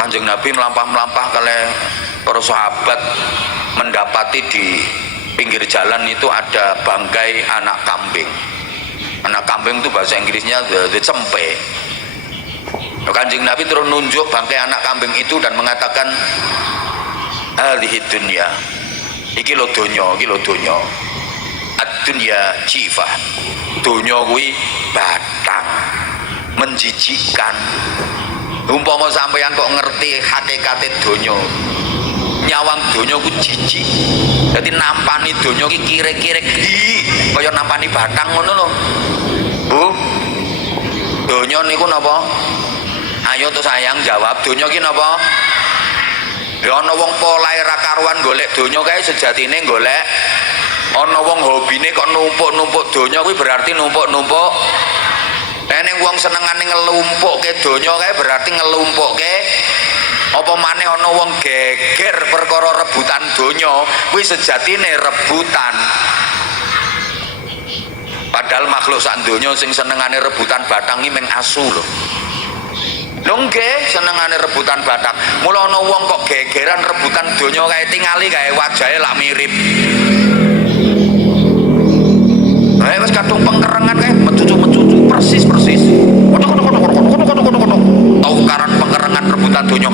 Kanjeng Nabi melampah-melampah kali para sahabat, mendapati di pinggir jalan itu ada bangkai anak kambing. Anak kambing itu bahasa Inggrisnya the cempe. Kanjeng Nabi terus nunjuk bangkai anak kambing itu dan mengatakan, hadhihi dunya, iki lho donya, iki lho donya. Ad-dunya jifah, donya kuwi batang, menjijikkan. Umpama sampeyan kok ngerti hakikate donya, nyawang donya ku jijik. Dadi nampani donya ki kire-kire kaya nampani batang ngono lho. Bu, donya niku napa? Ayo tuh sayang jawab, donya ki napa? Ya ana wong polahe ra karuan golek donya kae sejatine golek. Ana wong hobine kok numpuk-numpuk donya kuwi berarti numpuk-numpuk. Nek wong senengane ngelumpukke donya kae berarti ngelumpukke. Apa maneh ana wong geger perkara rebutan donya kuwi sejatine rebutan. Padahal makhluk sak donya sing senengane rebutan batang iki mung asu lho. Lho nggih, senengane rebutan batang. Mula ana wong kok gegeran rebutan donya kae tingali kae wajahe lak mirip. Wis kadung pengkerengan kae mencucu-mencucu persis. Tau karan pengkerengan rebutan donya.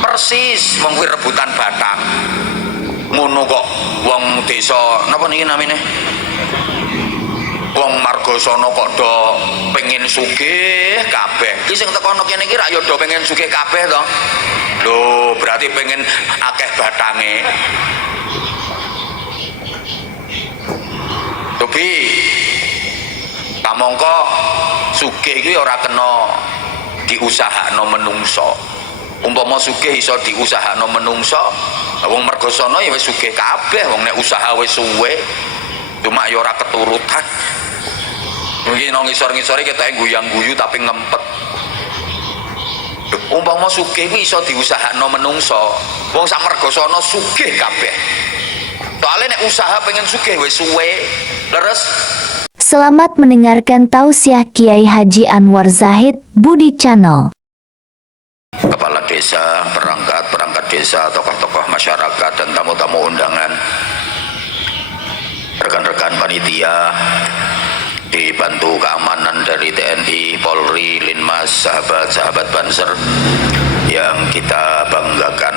Persis wong kuwi rebutan batang. Ngono kok wong desa napa niki namine? Wong margasana kok do pengen sugih kabeh. Ki sing tekono kene iki ra ya do pengen sugih kabeh to. Lho, berarti pengen akeh batange. Tapi kamangka sugih kuwi ora kena diusahakno menungso. Umpama sugih iso diusahakno menungso, wong margasana ya wis sugih kabeh, wong nek usaha wis suwe. Cuma ya ora keturutan. Mungkin nang ngisor-ngisore ketoke guyang-guyu tapi ngempet. Umpama sugih kuwi iso diusahakno menungso, wong sak margasana sugih kabeh. Soalnya nek usaha pengen sugih wis suwe. Leres. Selamat mendengarkan tausiah Kiai Haji Anwar Zahid Budi Channel. Kepala desa, perangkat desa, tokoh-tokoh masyarakat dan tamu-tamu undangan, rekan-rekan panitia, dibantu keamanan dari TNI, Polri, Linmas, sahabat-sahabat Banser yang kita banggakan.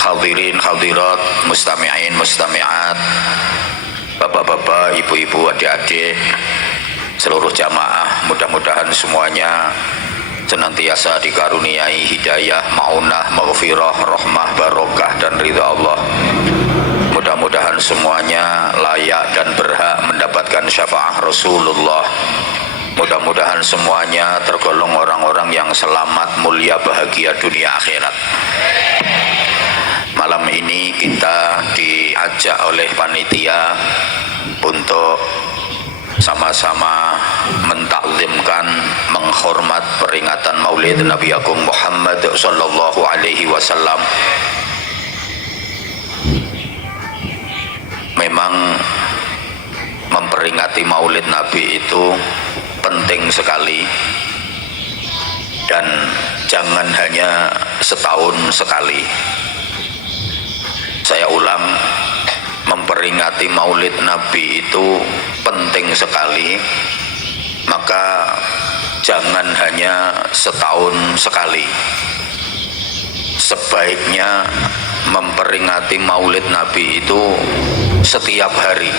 Hadirin hadirat, mustami'in mustami'at, bapak-bapak, ibu-ibu, adik-adik, seluruh jamaah, mudah-mudahan semuanya senantiasa dikaruniai hidayah, maunah, maghfirah, rahmah, barokah dan ridha Allah. Mudah-mudahan semuanya layak dan berhak mendapatkan syafaat Rasulullah. Mudah-mudahan semuanya tergolong orang-orang yang selamat, mulia, bahagia dunia akhirat. Malam ini kita diajak oleh panitia untuk sama-sama mentaklimkan, menghormat peringatan Maulid Nabi Agung Muhammad sallallahu alaihi wasallam. Memang memperingati Maulid Nabi itu penting sekali dan jangan hanya setahun sekali. Saya ulang, memperingati Maulid Nabi itu penting sekali, maka jangan hanya setahun sekali. Sebaiknya memperingati Maulid Nabi itu setiap hari.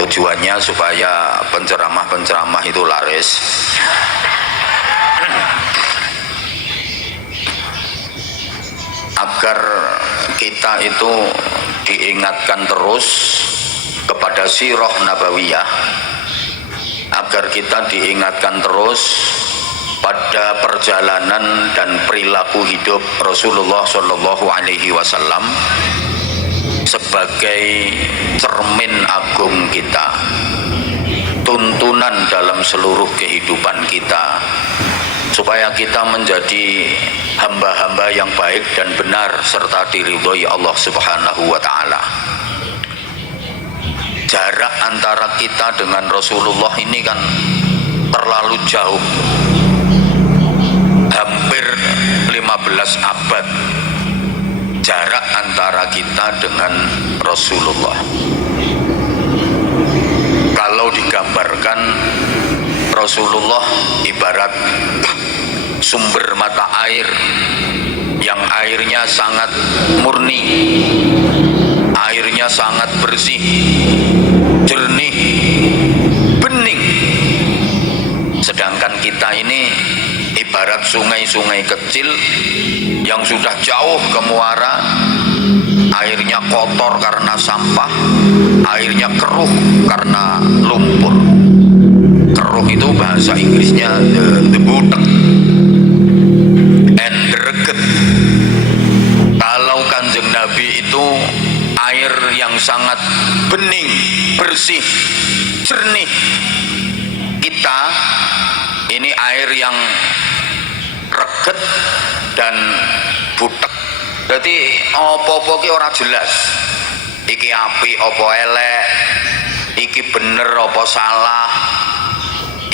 Tujuannya supaya penceramah-penceramah itu laris, agar kita itu diingatkan terus kepada sirah nabawiyah, agar kita diingatkan terus pada perjalanan dan perilaku hidup Rasulullah Shallallahu Alaihi Wasallam sebagai cermin agung kita, tuntunan dalam seluruh kehidupan kita, supaya kita menjadi hamba-hamba yang baik dan benar serta diridhoi Allah Subhanahu wa taala. Jarak antara kita dengan Rasulullah ini kan terlalu jauh, hampir 15 abad jarak antara kita dengan Rasulullah. Kalau digambarkan, Rasulullah ibarat sumber mata air yang airnya sangat murni, airnya sangat bersih, jernih, bening. Sedangkan kita ini ibarat sungai-sungai kecil yang sudah jauh ke muara, airnya kotor karena sampah, airnya keruh karena lumpur. Keruh itu bahasa Inggrisnya the butek, and greget. Kalau Kanjeng Nabi itu air yang sangat bening, bersih, jernih. Kita ini air yang reget dan butek. Jadi apa-apa ki ora jelas. Iki apik apa elek, iki bener apa salah,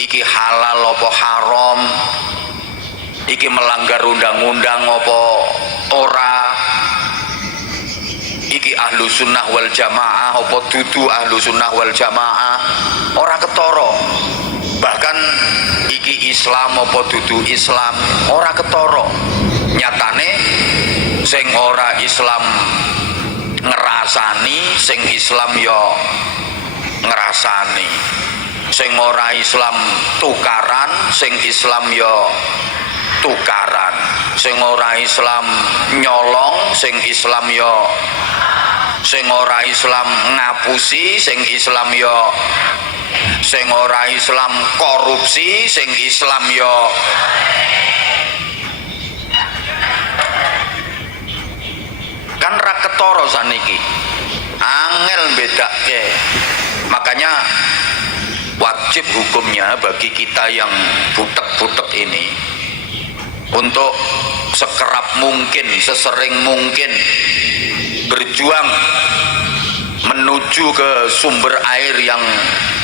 iki halal apa haram, iki melanggar undang-undang apa ora, iki ahlu sunnah wal jamaah apa dudu ahlu sunnah wal jamaah, ora ketara. Bahkan iki Islam apa dudu Islam, ora ketara. Nyatane sing ora Islam ngerasani, sing Islam ya ngerasani. Sing ora Islam tukaran, sing Islam ya tukaran. Sing ora Islam nyolong, sing Islam ya, sing ora Islam ngapusi, sing Islam ya, sing ora Islam korupsi, sing Islam ya. Kan ra ketara saniki, angel bedake. Makanya wajib hukumnya bagi kita yang butek-butek ini untuk sekerap mungkin, sesering mungkin berjuang menuju ke sumber air yang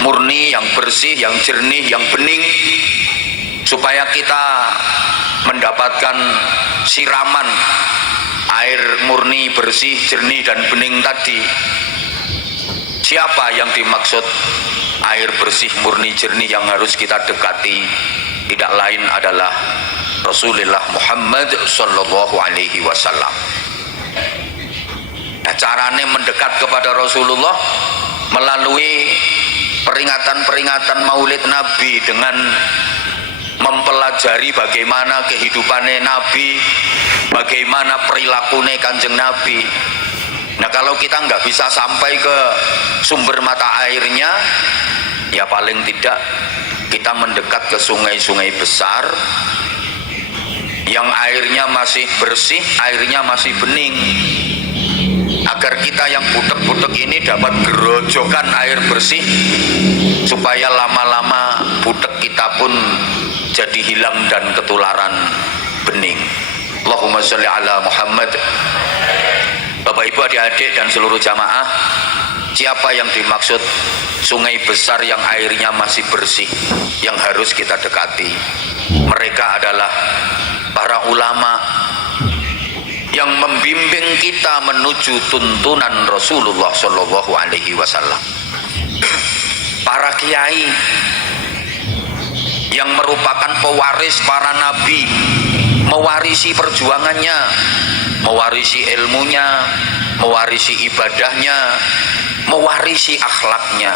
murni, yang bersih, yang jernih, yang bening, supaya kita mendapatkan siraman air murni, bersih, jernih dan bening tadi. Siapa yang dimaksud air bersih, murni, jernih yang harus kita dekati? Tidak lain adalah Rasulullah Muhammad sallallahu alaihi wasallam. Nah, carane mendekat kepada Rasulullah melalui peringatan-peringatan Maulid Nabi dengan mempelajari bagaimana kehidupannya Nabi, bagaimana perilakunya Kanjeng Nabi. Nah, kalau kita nggak bisa sampai ke sumber mata airnya, ya paling tidak kita mendekat ke sungai-sungai besar yang airnya masih bersih, airnya masih bening, agar kita yang butek-butek ini dapat gerojokan air bersih, supaya lama-lama butek kita pun jadi hilang dan ketularan bening. Allahumma sholli ala Muhammad. Bapak Ibu, adik-adik dan seluruh jamaah, siapa yang dimaksud sungai besar yang airnya masih bersih yang harus kita dekati? Mereka adalah para ulama yang membimbing kita menuju tuntunan Rasulullah Shallallahu Alaihi Wasallam. Para kiai yang merupakan pewaris para nabi, mewarisi perjuangannya, mewarisi ilmunya, mewarisi ibadahnya, mewarisi akhlaknya.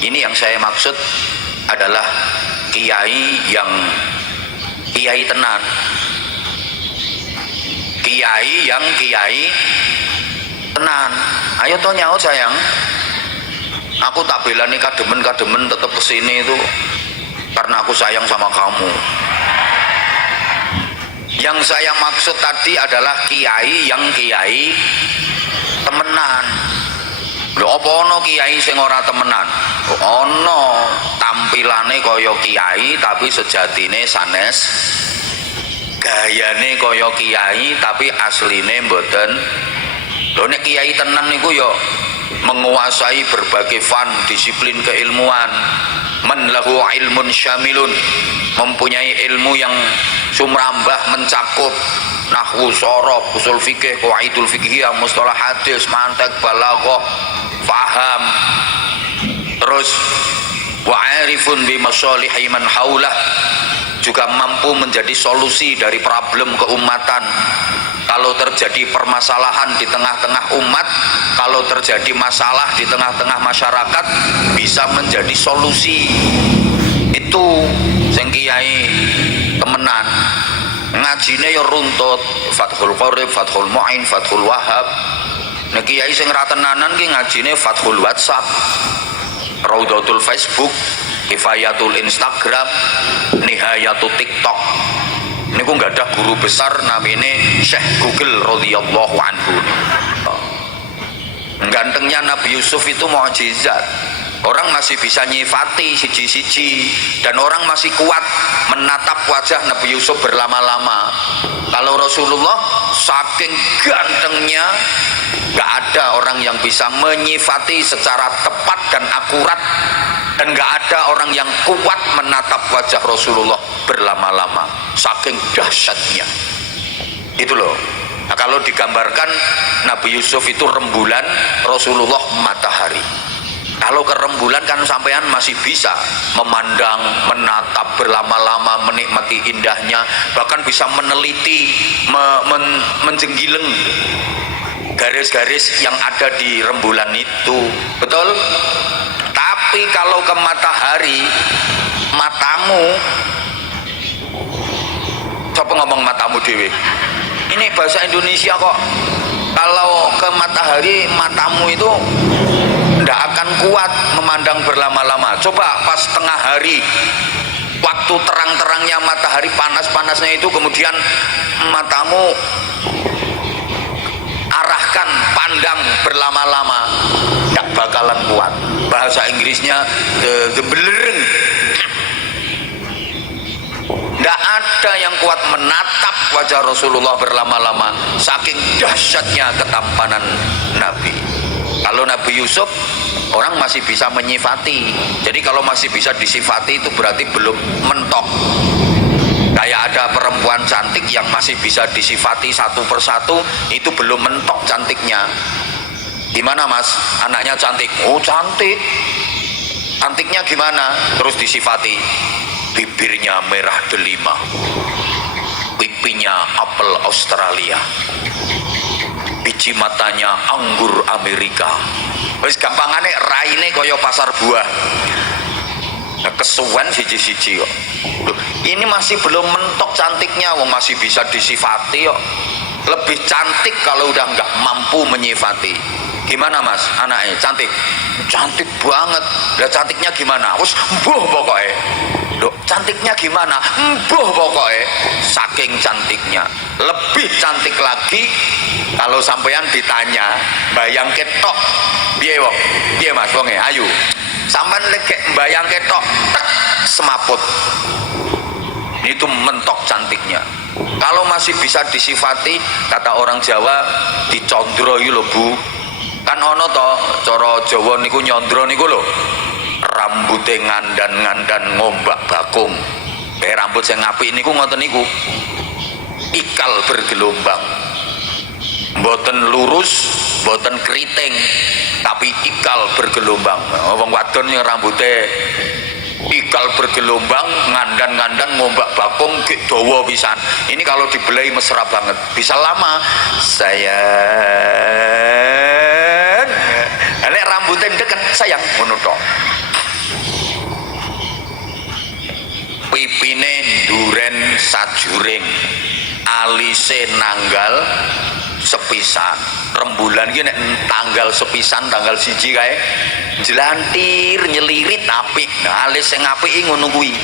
Ini yang saya maksud adalah kiai yang kiai tenan, kiai yang kiai tenan. Ayo toh nyaut sayang, aku tak belani kademen tetap kesini itu karena aku sayang sama kamu. Yang saya maksud tadi adalah kiai yang kiai temenan. Lho apa ono kiai sing ora temenan? Ono, tampilane kaya kiai tapi sejatine sanes, gayane kaya kiai tapi asline mboten. Lho nek kiai tenan niku ya menguasai berbagai fan, disiplin keilmuan, man lahu ilmun syamilun, mempunyai ilmu yang sumrambah mencakup nahwu, sorof, usul fikih, qawaidul fiqhiyah, mustalah hadis, mantek, balaghah, faham, terus wa'arifun bi masalihi man haulah, juga mampu menjadi solusi dari problem keumatan. Kalau terjadi permasalahan di tengah-tengah umat, kalau terjadi masalah di tengah-tengah masyarakat, bisa menjadi solusi. Itu sing kiai temenan, ngajine ya runtut, Fathul Qorib, Fathul Mu'in, Fathul Wahhab. Nah kiai sing ra tenanan ki ngajine Fathul WhatsApp, Raudhatul Facebook, Kifayatul Instagram, Nihayatul TikTok. Ini ku nggak ada guru besar namanya Syekh Google radhiyallahu anhu. Gantengnya Nabi Yusuf itu mukjizat. Orang masih bisa nyifati siji-siji, dan orang masih kuat menatap wajah Nabi Yusuf berlama-lama. Kalau Rasulullah saking gantengnya, nggak ada orang yang bisa menyifati secara tepat dan akurat, dan nggak ada orang yang kuat menatap wajah Rasulullah berlama-lama, saking dahsyatnya. Itu loh. Nah, kalau digambarkan Nabi Yusuf itu rembulan, Rasulullah matahari. Kalau ke rembulan kan sampean masih bisa memandang, menatap berlama-lama, menikmati indahnya, bahkan bisa meneliti, menjenggileng garis-garis yang ada di rembulan itu, betul? Tapi kalau ke matahari, matamu, coba ngomong matamu dewe, ini bahasa Indonesia kok. Kalau ke matahari, matamu itu tidak akan kuat memandang berlama-lama. Coba pas tengah hari, waktu terang-terangnya matahari, panas-panasnya itu, kemudian matamu arahkan, pandang berlama-lama, tidak bakalan kuat. Bahasa Inggrisnya the belereng. Tidak ada yang kuat menatap wajah Rasulullah berlama-lama, saking dahsyatnya ketampanan Nabi. Kalau Nabi Yusuf, orang masih bisa menyifati. Jadi kalau masih bisa disifati, itu berarti belum mentok. Kayak ada perempuan cantik yang masih bisa disifati satu persatu, itu belum mentok cantiknya. Gimana mas, anaknya cantik? Oh cantik. Cantiknya gimana? Terus disifati, bibirnya merah delima, pipinya apel Australia, biji matanya anggur Amerika. Wis gampangane raine kaya pasar buah. Nah, kesuwen siji-siji kok. Loh, ini masih belum mentok cantiknya, wong masih bisa disifati kok. Lebih cantik kalau udah nggak mampu menyifati. Gimana mas, anaknya cantik? Cantik banget. Lah cantiknya gimana? Wes mbuh pokoknya. Loh, cantiknya gimana? Mbuh pokoknya. Saking cantiknya. Lebih cantik lagi kalau sampean ditanya, bayang ketok, piye wong? Piye mas wonge? Ayo. Sampean lek bayang ketok, tek semaput. Itu mentok cantiknya. Kalau masih bisa disifati, kata orang Jawa, dicondro iki lho Bu. Kan ono to cara Jawa niku nyondro niku lho, rambute ngandan-ngandan ngombak bakung. Rambut sing apik niku ngoten niku, ikal bergelombang, mboten lurus, mboten keriting, tapi ikal bergelombang. Wong wadon yang rambute ikal bergelombang, ngandan-ngandan ngombak bakung, gek dawa pisan. Ini kalau dibelai mesra banget, bisa lama. Sayang, nek rambutnya deket, sayang ngono tok. Pipine nduren sajuring, alise nanggal sepisan. Rembulan ki nek tanggal sepisan, tanggal 1 kae jelantir nyelirit apik. Nah, alis sing apik ngono kuwi.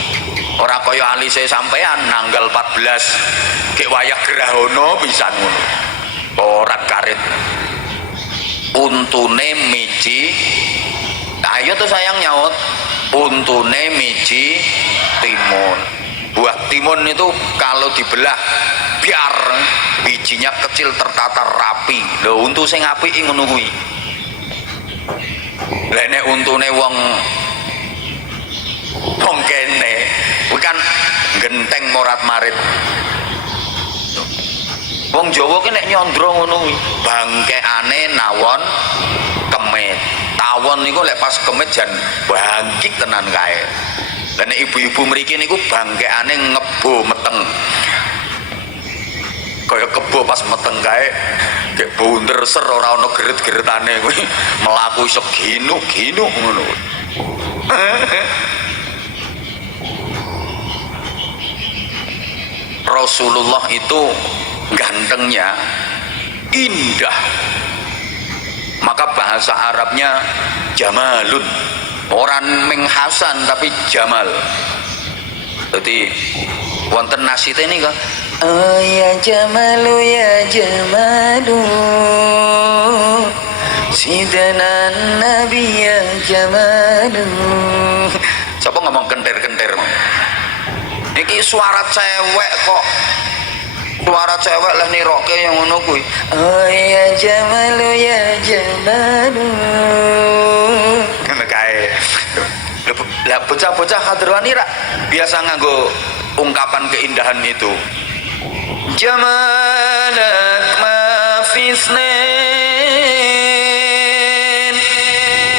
Ora kaya alise sampean nanggal 14 kek wayah grahana pisan ngono. Ora karet. Untune miji. Ayo tuh sayang nyaut. Untune miji timun. Buah timun itu kalau dibelah biar bijinya kecil tertata rapi. Lho untu sing apik ngono kuwi. Lah nek untune wong wong kene kuwi kan genteng morat-marit. Wong Jawa ki nek nyandra ngono kuwi bangkeane nawon kemit. Tawon niku lek pas kemit jan bangkik tenan kae. Lah nek ibu-ibu mriki niku bangkeane ngebo meteng. Kaya kebo pas meteng kae gek bunder ser ora ana geret-geretane kuwi mlaku iso ginu-ginu ngono. Rasulullah itu gantengnya indah, maka bahasa Arabnya jamalun, orang ming hasan tapi jamal. Jadi wonten nasite ini kan oh ya jamalu ya jamalu sidana nabi ya jamalu. Siapa ngomong kentir-kentir? Iki suara cewek kok. Suara cewek lah niroke yang ngono kuwi. Oh ya jamalu ya jamalu. Ngono kae. Lah bocah-bocah hadrani rak biasa nganggo ungkapan keindahan itu. Jamalak ma fisnin.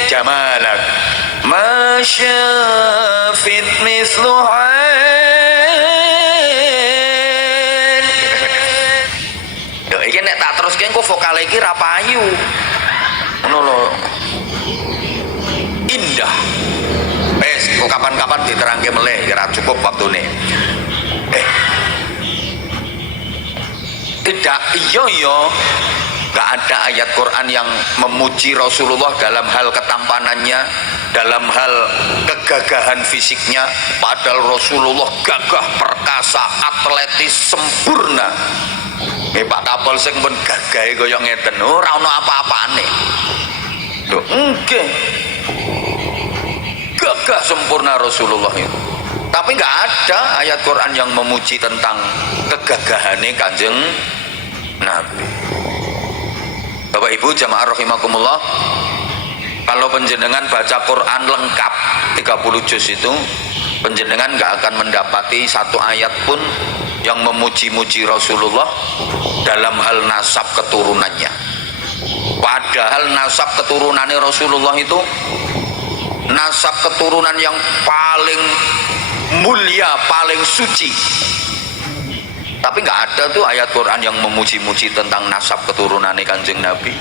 Jamalak ma syafit misluha. Engko vokale iki ra payu. Ngono lho. Indah. Wes kok kapan-kapan diterangke meleh ora cukup waktune. Tidak iya enggak ada ayat Quran yang memuji Rasulullah dalam hal ketampanannya, dalam hal kegagahan fisiknya, padahal Rasulullah gagah, perkasa, atletis, sempurna. Pak Kapolsek pun gagahe kaya ngeten, ora ana apa-apane. Lho, nggih. Gagah sempurna Rasulullah itu. Tapi enggak ada ayat Quran yang memuji tentang kegagahane Kanjeng Nabi. Bapak Ibu jamaah rahimakumullah, kalau penjenengan baca Quran lengkap 30 juz itu, penjenengan enggak akan mendapati satu ayat pun yang memuji-muji Rasulullah dalam hal nasab keturunannya. Padahal nasab keturunannya Rasulullah itu nasab keturunan yang paling mulia, paling suci. Tapi nggak ada tuh ayat Quran yang memuji-muji tentang nasab keturunannya Kanjeng Nabi.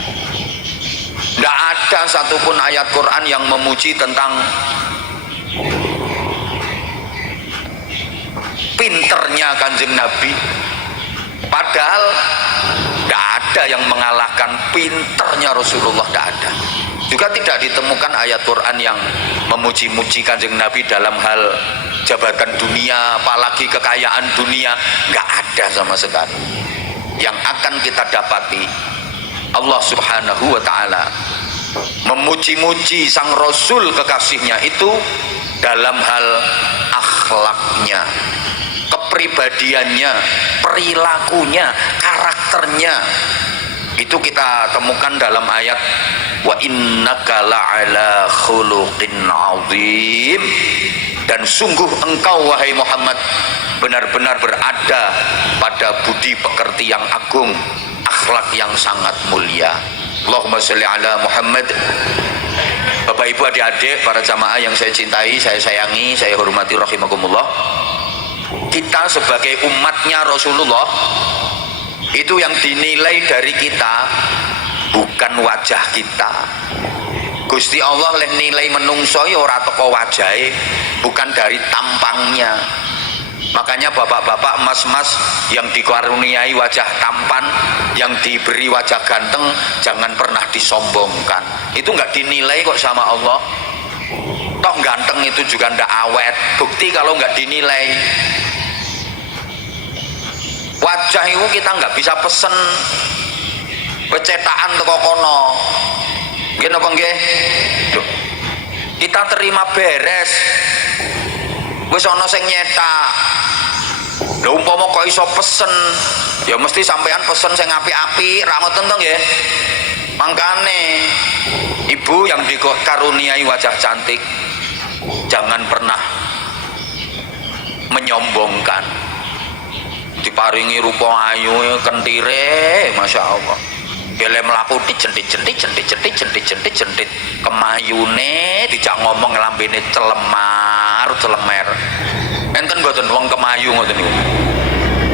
Nggak ada satupun ayat Quran yang memuji tentang pinternya Kanjeng Nabi. Padahal tidak ada yang mengalahkan pinternya Rasulullah, tidak ada. Juga tidak ditemukan ayat Quran yang memuji-muji Kanjeng Nabi dalam hal jabatan dunia, apalagi kekayaan dunia, nggak ada sama sekali. Yang akan kita dapati Allah Subhanahu wa Ta'ala memuji-muji sang Rasul kekasihnya itu dalam hal akhlaknya, kepribadiannya, perilakunya, karakternya. Itu kita temukan dalam ayat wa innaka la'ala khuluqin azim, dan sungguh engkau wahai Muhammad benar-benar berada pada budi pekerti yang agung, akhlak yang sangat mulia. Allahumma sholli ala Muhammad. Bapak Ibu adik-adik para jamaah yang saya cintai, saya sayangi, saya hormati rahimakumullah. Kita sebagai umatnya Rasulullah itu yang dinilai dari kita bukan wajah kita. Gusti Allah leh nilai menungso ya ora teko wajahe, bukan dari tampangnya. Makanya bapak-bapak, mas-mas yang dikaruniai wajah tampan, yang diberi wajah ganteng, jangan pernah disombongkan. Itu nggak dinilai kok sama Allah. Toh ganteng itu juga ndak awet. Bukti kalau nggak dinilai. Wajah itu kita nggak bisa pesen pecetakan teko kono. Nggih napa nggih? Kita terima beres. Wis ana sing nyetak. Lha umpama kok iso pesen, ya mesti sampean pesen sing apik-apik, ra ngoten to nggih. Mangkane ibu yang dikaruniai wajah cantik, jangan pernah menyombongkan. Diparingi rupa ayu kentire Masya Allah. Gele mlaku jentit kemayune dijak ngomong lambene celemer. Enten mboten wong kemayu ngoten niku.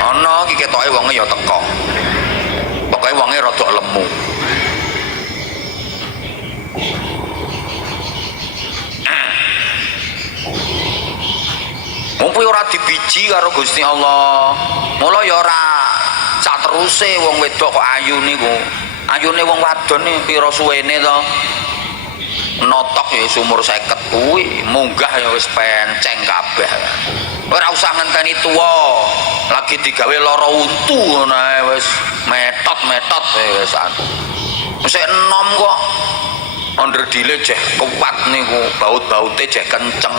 Ana iki ketoke wonge ya teko. Pokoke wonge rada lemu. Mumpung ora dibiji karo Gusti Allah. Mula ya ora sak teruse wong wedok kok ayu niku. Ayune wong wadon iki pira suwene to? Notok ya umur 50 kuwi, munggah ya wis penceng kabeh. Ora usah ngenteni tuwa, lagi digawe lara untu ngono ae wis metot wis wis enom kok. Onderdile jeh kuat niku, baut-baute jeh kenceng.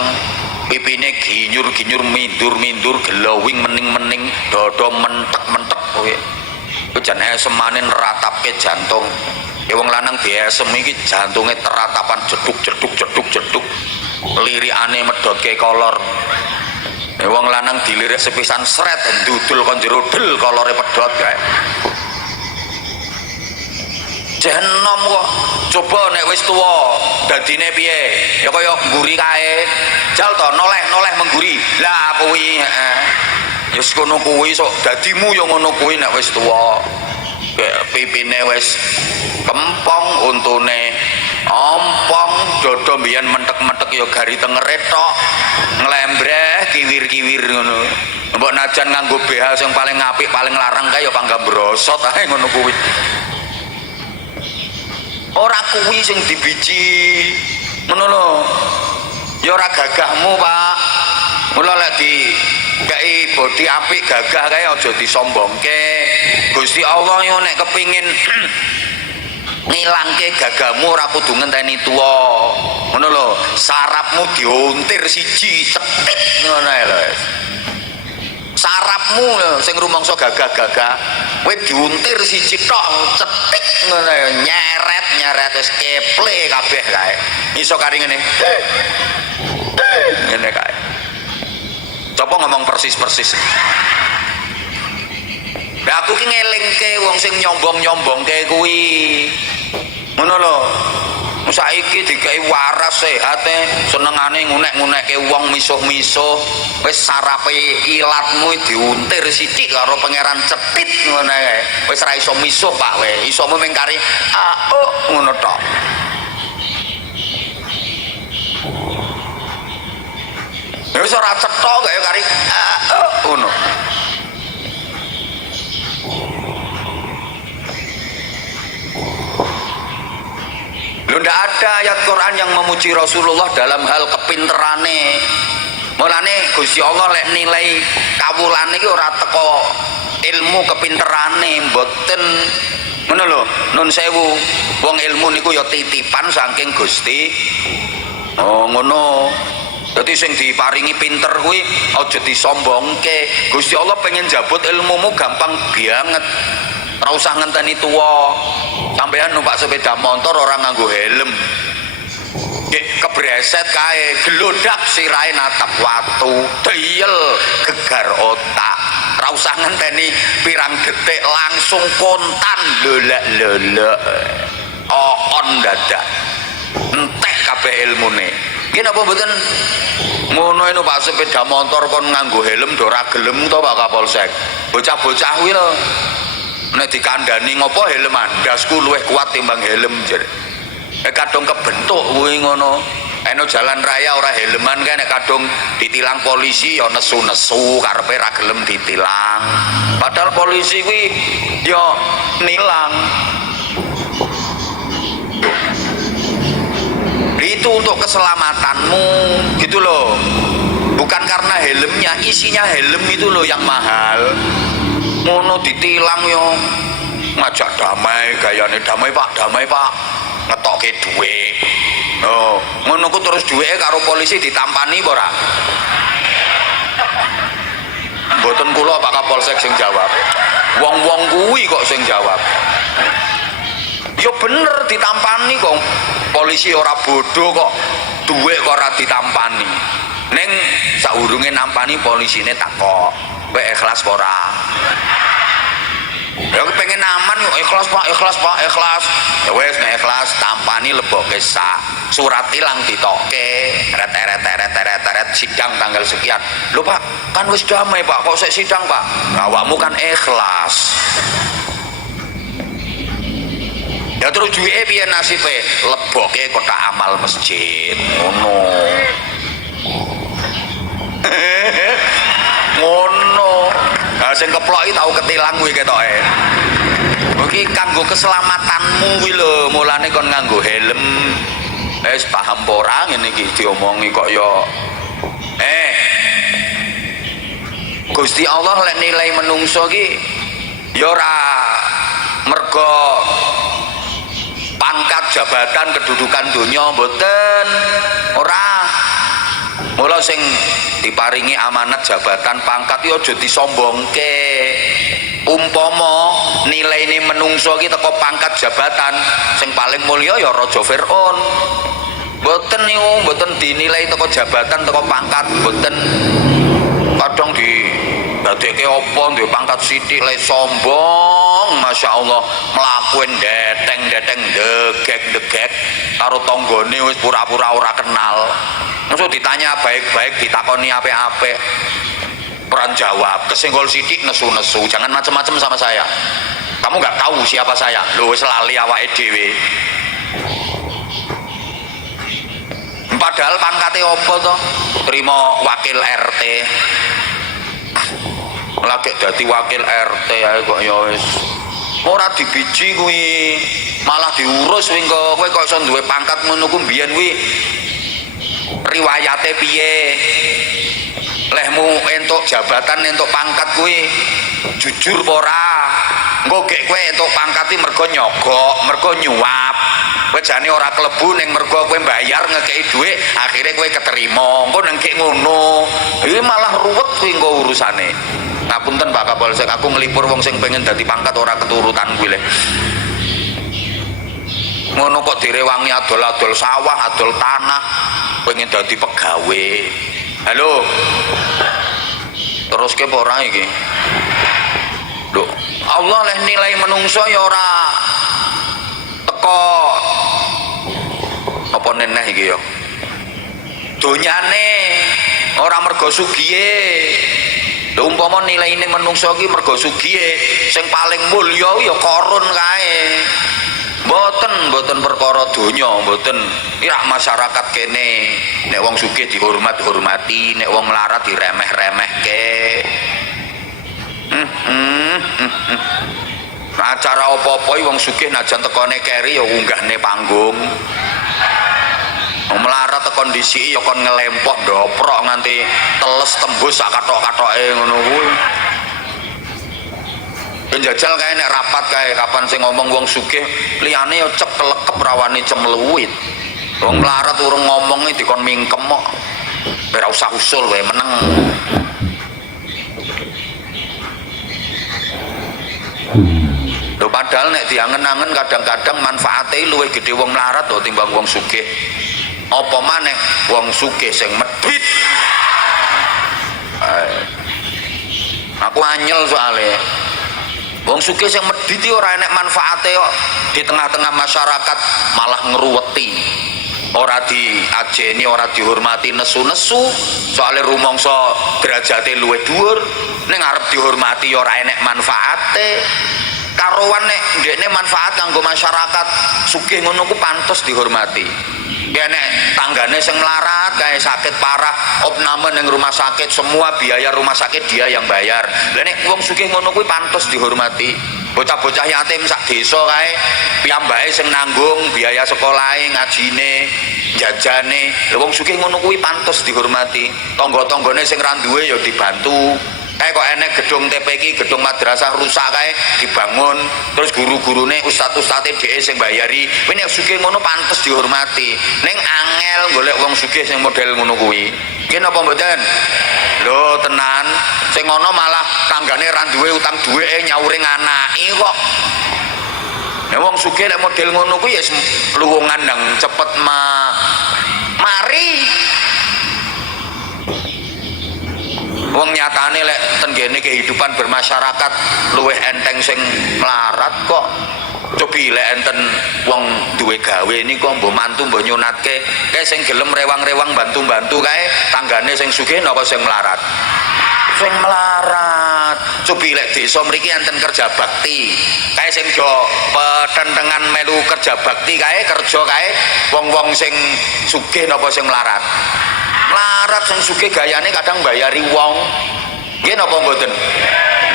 Pipine ginyur-ginyur mindur-mindur glowing mening-mening, dada mentek-mentek kowe. Jan esemane neratapke jantung. Ya wong lanang biasem iki jantunge teratapan jeduk. Lirikane medhotke kolor. Ya wong lanang dilirik sepisan sret ndudul kon jero del kolore pedhot kae. Jenom kok. Coba nek wis tuwa dadine piye? Ya kaya ngguri kae. Jal to noleh mengguri. Lah kuwi heeh. Ya wis ngono kuwi sok dadimu ya ngono kuwi nek wis tuwa. Pipine wis kempong, untune ompong, dodo mbiyen mentek-mentek ya gari tengere tok. Nglembreh kiwir-kiwir ngono. Mbok najan nganggo BH sing paling apik, paling larang kae ya pangga brosot ae ngono kuwi. Ora kuwi sing dibiji. Ngono lho. Ya ora gagahmu, Pak. Mula lek kei bodi apik gagah kae aja disombongke. Gusti Allah yo nek kepingin ngilangke gagahmu ora kudu ngenteni tuwa. Ngono lho, sarapmu diuntir siji cepit ngono ae lho. Sarapmu sing rumangsa gagah-gagah, kowe diuntir siji tok cepit ngono ae, nyeret wis keple kabeh kae. Iso kari ngene. Ngene kae. Coba ngomong persis. Lah aku ki ngelingke wong sing nyombong-nyombongke kuwi. Ngono lho. Saiki digawe waras sehate, senengane ngunek-ngunekke wong misuh-misuh, wis sarape ilatmu diuntir sithik karo pangeran cepit ngono ae. Wis ra iso misuh Pak we, iso mung kari ngono tok. Wis ora cetha kaya kari ngono. Lho ndak ada ayat Quran yang memuji Rasulullah dalam hal kepinterane. Mulane Gusti Allah lek nilai kawulane iki ora teko ilmu kepinterane, mboten ngono lho. Nun sewu, wong ilmu niku ya titipan saking Gusti. Oh ngono. Dadi sing diparingi pinter kuwi aja disombongke. Gusti Allah pengen jabut ilmumu gampang banget. Ora usah ngenteni tuwa. Sampeyan numpak sepeda motor orang nganggo helm. Kebreset kae, gelodak sirahe natap watu, deyel gegar otak. Ora usah ngenteni pirang detik langsung kontan lolak-lolak. On dadak. Entek kabeh ilmune. Iki napa mboten ngono numpak sepeda motor kon nganggo helm ora gelem to Pak Kapolsek. Bocah-bocah kuwi lho. Nek dikandani ngopo helm andasku luwih kuat timbang helm jare. Kadung kebentuk kuwi ngono. Eno jalan raya ora helman kan nek kadung ditilang polisi ya nesu-nesu karepe ra gelem ditilang. Padahal polisi kuwi ya nilang. Itu untuk keselamatanmu gitu loh. Bukan karena helmnya, isinya helm itu loh yang mahal. Ngono ditilang yo ngajak damai, gayane damai Pak ngetoke dhuwit. Oh ngono ku terus dhuwite karo polisi ditampani apa ora? Mboten kula Pak Kapolsek sing jawab, wong-wong kuwi kok sing jawab. Ya bener ditampani kok, polisi ora bodoh kok, dhuwit kok ora ditampani. Ning saurunge nampani polisine takok, kowe ikhlas apa ora? Ya pengen aman yo ikhlas Pak, ikhlas Pak, ikhlas. Ya wis nek ikhlas tampani leboke sak. Surat ilang ditokke, teret sidang tanggal sekian. Lho Pak, kan wis damai Pak, kok sik sidang Pak? Awakmu kan ikhlas. Ya terus duwike piye nasibe? Leboke kotak amal masjid. Ngono. Ngono. Lah sing keploki tau ketilang kuwi ketoke. Iki kanggo keselamatanmu kuwi lho, mulane kon nganggo helm. Wis paham apa ora ngene iki diomongi kok ya Gusti Allah lek nilai menungso iki ya ora mergo pangkat jabatan kedudukan dunia mboten ora. Mula sing diparingi amanat jabatan pangkat yo aja disombongke. Umpama nilaine menungso iki teko pangkat jabatan sing paling mulya ya Raja Firaun. Mboten niku mboten dinilai teko jabatan teko pangkat mboten. Kadang didadekke apa duwe pangkat sithik le sombong, masyaallah mlaku ndeteng-ndeteng degek-degek karo tanggane wis pura-pura ora kenal. Maksud ditanya baik-baik, ditakoni apik-apik. Peran jawab, kesenggol sidik nesu-nesu, jangan macam-macam sama saya. Kamu nggak tahu siapa saya, lho wis lali awake dhewe. Padahal pangkate apa to? Terima wakil RT. Lagi dadi wakil RT ae kok ya wis ora dibiji kuwi, malah diurus kuwi kok kowe kok iso duwe pangkat ngono ku mbiyen kuwi riwayate piye? Lehmu entuk jabatan entuk pangkat kuwi jujur apa ora? Engko gek kowe entuk pangkat iki mergo nyogok, mergo nyuap. Kowe jane ora klebu ning mergo kowe mbayar ngekeki dhuwit, akhire kowe keterima. Engko nang gek ngono. Iki malah ruwet kuwi engko urusane. Ngapunten Pak Kapolsek, aku nglipur wong sing pengen dadi pangkat ora keturutan kuwi le. Ngono kok direwangi adol-adol sawah, adol tanah, pengen dadi pegawe. Halo. Terus ke ora iki? Lho, Allah leh nilai menungso ya ora teko apa neneh iki ya. Donyane ora mergo sugihe. Lho umpama nilaine menungso iki mergo sugihe, sing paling mulya ya korun kae. Mboten perkara donya, mboten. Irak masyarakat kene nek wong sugih dihormati, nek wong melarat diremeh-remehke. Acara apa-apa wong sugih najan tekone keri ya unggahne panggung. Wong melarat tekon dhisiki ya kon ngelempok ndoprok nganti teles tembus sak kathok-kathoke ngono kuwi. Penjajal kae nek rapat kae kapan sing ngomong wong sugih liyane ya cep kelekep rawane cemluwit. Wong melarat urung ngomong dikon mingkem kok. Ora usah usul wae meneng. Lho padahal nek diangen-angen kadang-kadang manfaate luwih gedhe wong melarat to timbang wong sugih. Apa maneh wong sugih sing medhit. Aku anyel soalnya. Wong sugih sing medhit ora enek manfaate kok di tengah-tengah masyarakat malah ngruweti. Ora diajeni, ora dihormati, nesu-nesu. Soale rumangsa derajate luwih dhuwur, ning arep dihormati ora enek manfaate. Karowan nek ndekne manfaat kanggo masyarakat, sugih ngono ku pantes dihormati. Ya nek tanggane sing melarat kayak sakit parah, opname ning rumah sakit, semua biaya rumah sakit dia yang bayar. Lah nek wong sugih ngono kuwi pantes dihormati. Bocah-bocah yatim sak desa kae piyambake sing nanggung biaya sekolahe, ngajine, jajane. Lah wong sugih ngono kuwi pantes dihormati. Tangga-tanggane sing ra duwe ya dibantu. Kayak kok enek gedung TPK, gedung madrasah rusak kae dibangun, terus guru-gurune ustad-ustate dhewe sing bayari. Kuwi nek sugih ngono pantes dihormati. Ning angel golek wong sugih sing model ngono kuwi. Ki napa mboten? Lho tenan, sing ngono malah tanggane ra duwe utang duweke nyauring anake kok. Nek wong sugih nek model ngono kuwi ya luwungan nang cepet mari. Wong nyatane lek tenggene kehidupan bermasyarakat luwih enteng sing melarat kok. Cobi lek enten wong duwe gawe niku mbok mantu mbok nyunatke kae sing gelem rewang-rewang bantu-bantu kae tanggane sing sugih napa sing melarat? Sing melarat. Cobi lek desa mriki enten kerja bakti kae sing do petentengan melu kerja bakti kae kerja kae wong-wong sing sugih napa sing melarat? Melarat. Sing sugih gayane kadang bayari wong nggih napa mboten?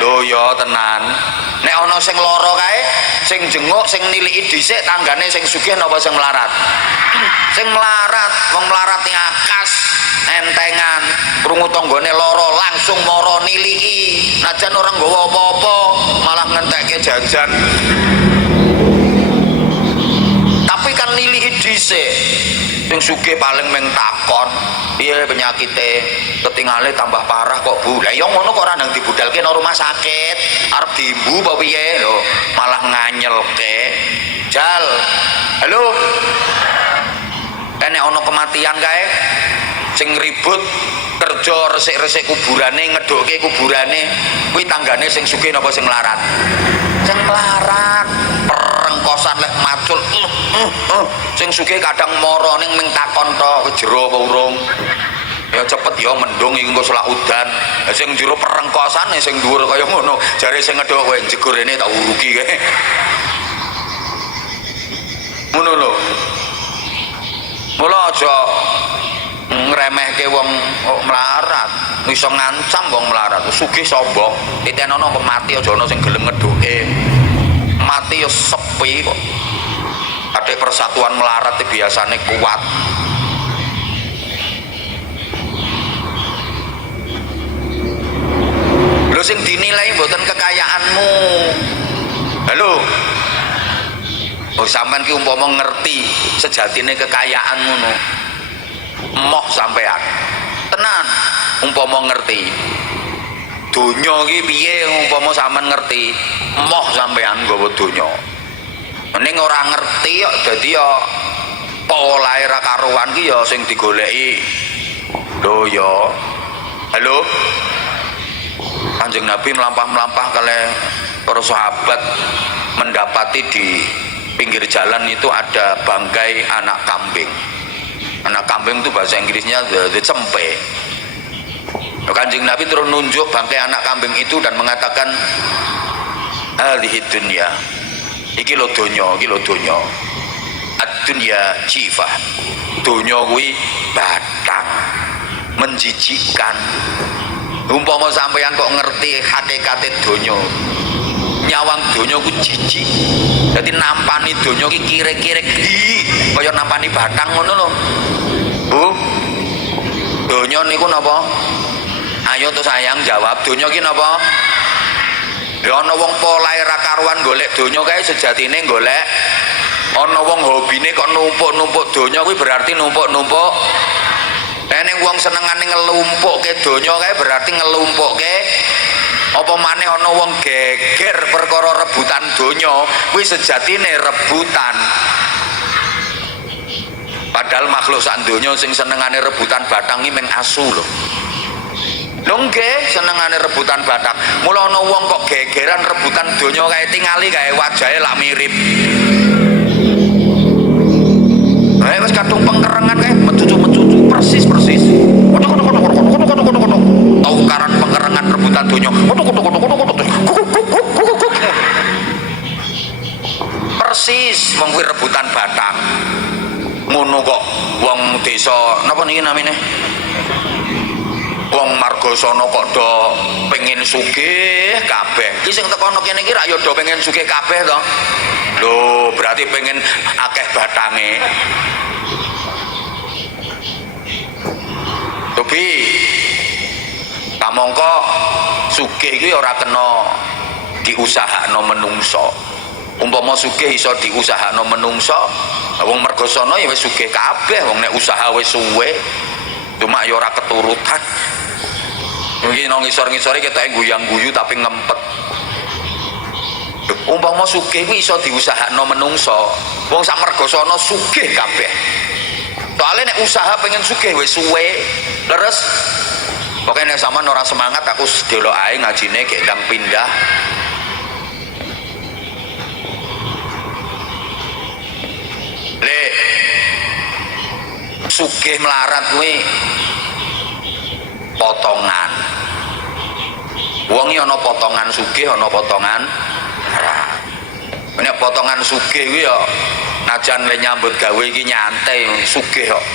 Lho ya tenan. Nek ana sing lara kae sing jenguk sing niliki dhisik tanggane sing sugih napa sing melarat? Sing melarat. Wong melarat akas entengan krungu tanggane lara langsung mara niliki najan ora nggawa apa-apa malah ngentekke jajan. Tapi kan niliki dhisik. Sing sugih paling meng takon, piye penyakite ketingale tambah parah kok Bu. Lah ya ngono kok ora nang dibudalke nang rumah sakit, arep diimbu apa piye lho, malah nganyelke. Jal. Halo. Nek ana kematian kae sing ribut kerja resik-resik kuburane, ngedoke kuburane, kuwi tanggane sing sugih napa sing melarat? Sing melarat. Perengkosan lek macul sing sugih kadang mara ning ming takon to jero apa urung. Ya cepet ya mendung iki engko selak udan. Sing jero perengkosane sing dhuwur kaya ngono, jare sing ngedok kowe jegur rene tak urugi kae. Ngono lho. Mula aja ngremehke wong melarat, iso ngancam wong melarat. Sugih sombong, titenono mati aja ana sing gelem ngedoke. Mati ya sepi kok. Adik persatuan melarat itu biasanya kuat. Lho sing dinilai mboten kekayaanmu. Halo. Oh sampean ki umpama ngerti sejatine kekayaan ngono. Moh sampean. Tenan umpama ngerti. Donya ki piye umpama sampean ngerti. Moh sampean nggawa donya. Ning ora ngerti kok dadi ya polahe ra karuan ki ya sing digoleki. Lho ya. Halo. Kanjeng Nabi melampah-melampah kali para sahabat mendapati di pinggir jalan itu ada bangkai anak kambing. Anak kambing itu bahasa Inggrisnya the cempe. Kanjeng Nabi terus nunjuk bangkai anak kambing itu dan mengatakan hadhihi dunya. Iki lho donya, iki lho donya. Ad-dunya jifah. Donya kuwi batang, menjijikkan. Umpama sampeyan kok ngerti hakikate donya. Nyawang donya ku jijik. Dadi nampani donya ki kire-kire kaya nampani batang ngono lho. Bu. Donya niku napa? Ayo tuh sayang jawab, donya ki napa? Ya ana wong polahe ra karuan golek donya kae sejatine golek. Ana wong hobine kok numpuk-numpuk donya kuwi berarti numpuk-numpuk. Nek wong senengane ngelumpukke donya kae berarti ngelumpukke. Apa maneh ana wong geger perkara rebutan donya kuwi sejatine rebutan. Padahal makhluk sak donya sing senengane rebutan batang iki meng asu lho. Lho nggih senengane rebutan batang. Mula ana wong kok gegeran rebutan donya kae tingali kae wajahe lak mirip. Wis kadung pengkerengan kae mecucu-mecucu persis. Tau karan pengkerengan rebutan donya. Persis wong kuwi rebutan batang. Ngono kok wong desa napa niki namine? Wong margasana kok do pengen sugih kabeh. Ki sing tekono kene iki rak ya do pengen sugih kabeh to. Lho, berarti pengen akeh batange. Tapi kamangka sugih kuwi ora kena diusahakno menungso. Umpama sugih iso diusahakno menungso, wong margasana ya wis sugih kabeh, wong nek usaha wis suwe. Cuma ya ora keturutan. Mungkin nang ngisor-ngisore ketoke guyang-guyu tapi ngempet. Umpama sugih kuwi iso diusahakno menungso, wong sak margasana sugih kabeh. Soale nek usaha pengen sugih wis suwe, leres Pokoknya nek sampean ora semangat aku delok ae ngajine gendang pindah. Le sugih melarat kuwi potongan. Wong iki ana potongan sugih, ana potongan melarat. Nek potongan sugih kuwi ya najan le nyambut gawe iki nyantai sugih kok.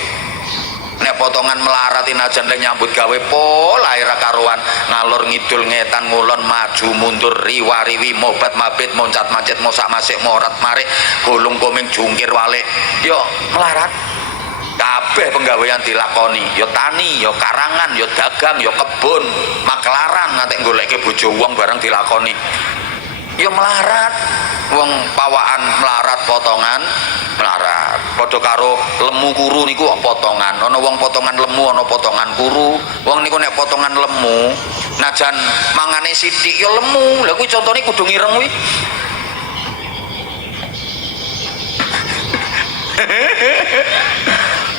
Nek potongan melarat najan le nyambut gawe pola ira karuan ngalor ngidul ngetan ngulon maju mundur riwa-riwi mobat mabit moncat macet mosak masik morat marik gulung koming jungkir walik yo melarat. Kabeh penggawean dilakoni, yo tani, yo karangan, yo dagang, yo kebun, maklaran ngantek goleke bojo wong bareng dilakoni. Yo melarat. Wong pawaan melarat potongan melarat. Padha karo lemu kuru niku potongan. Ana wong potongan lemu, ana potongan kuru. Wong niku nek potongan lemu, najan mangane sithik yo lemu. Lha kuwi contone kudu ngireng kuwi.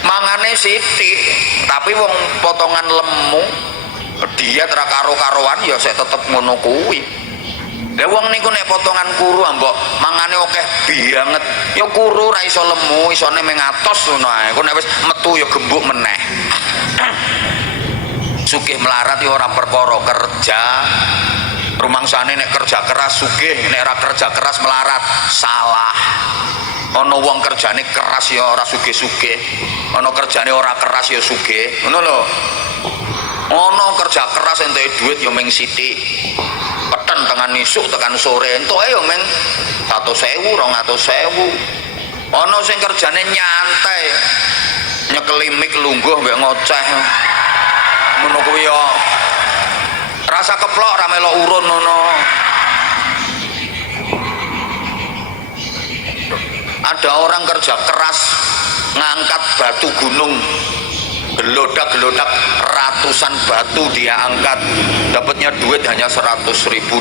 Mangane sithik, tapi wong potongan lemu diet ra karo-karoan ya sik tetep ngono kuwi. Lah wong niku nek potongan kuru ambok mangane akeh banget. Ya kuru ra iso lemu, isone meng atos ngono ae. Kok nek wis metu ya gembuk meneh. Sugih melarat ya ora perkara kerja. Rumangsane nek kerja keras sugih, nek ora kerja keras melarat. Salah. Ana wong kerjane keras ya ora sugih-sugih. Ana kerjane ora keras ya sugih. Ngono lho. Ana kerja keras entuk duit ya ming sithik. Peten tengan isuk tekan sore entuke ya ming 100.000 200.000. Ana sing kerjane nyantai nyekeli mik lungguh mbek ngoceh ngono kuwi ya rasa keplok ra melok urun ngono. Ada orang kerja keras ngangkat batu gunung gelodak-gelodak ratusan batu dia angkat, dapatnya duit hanya 100.000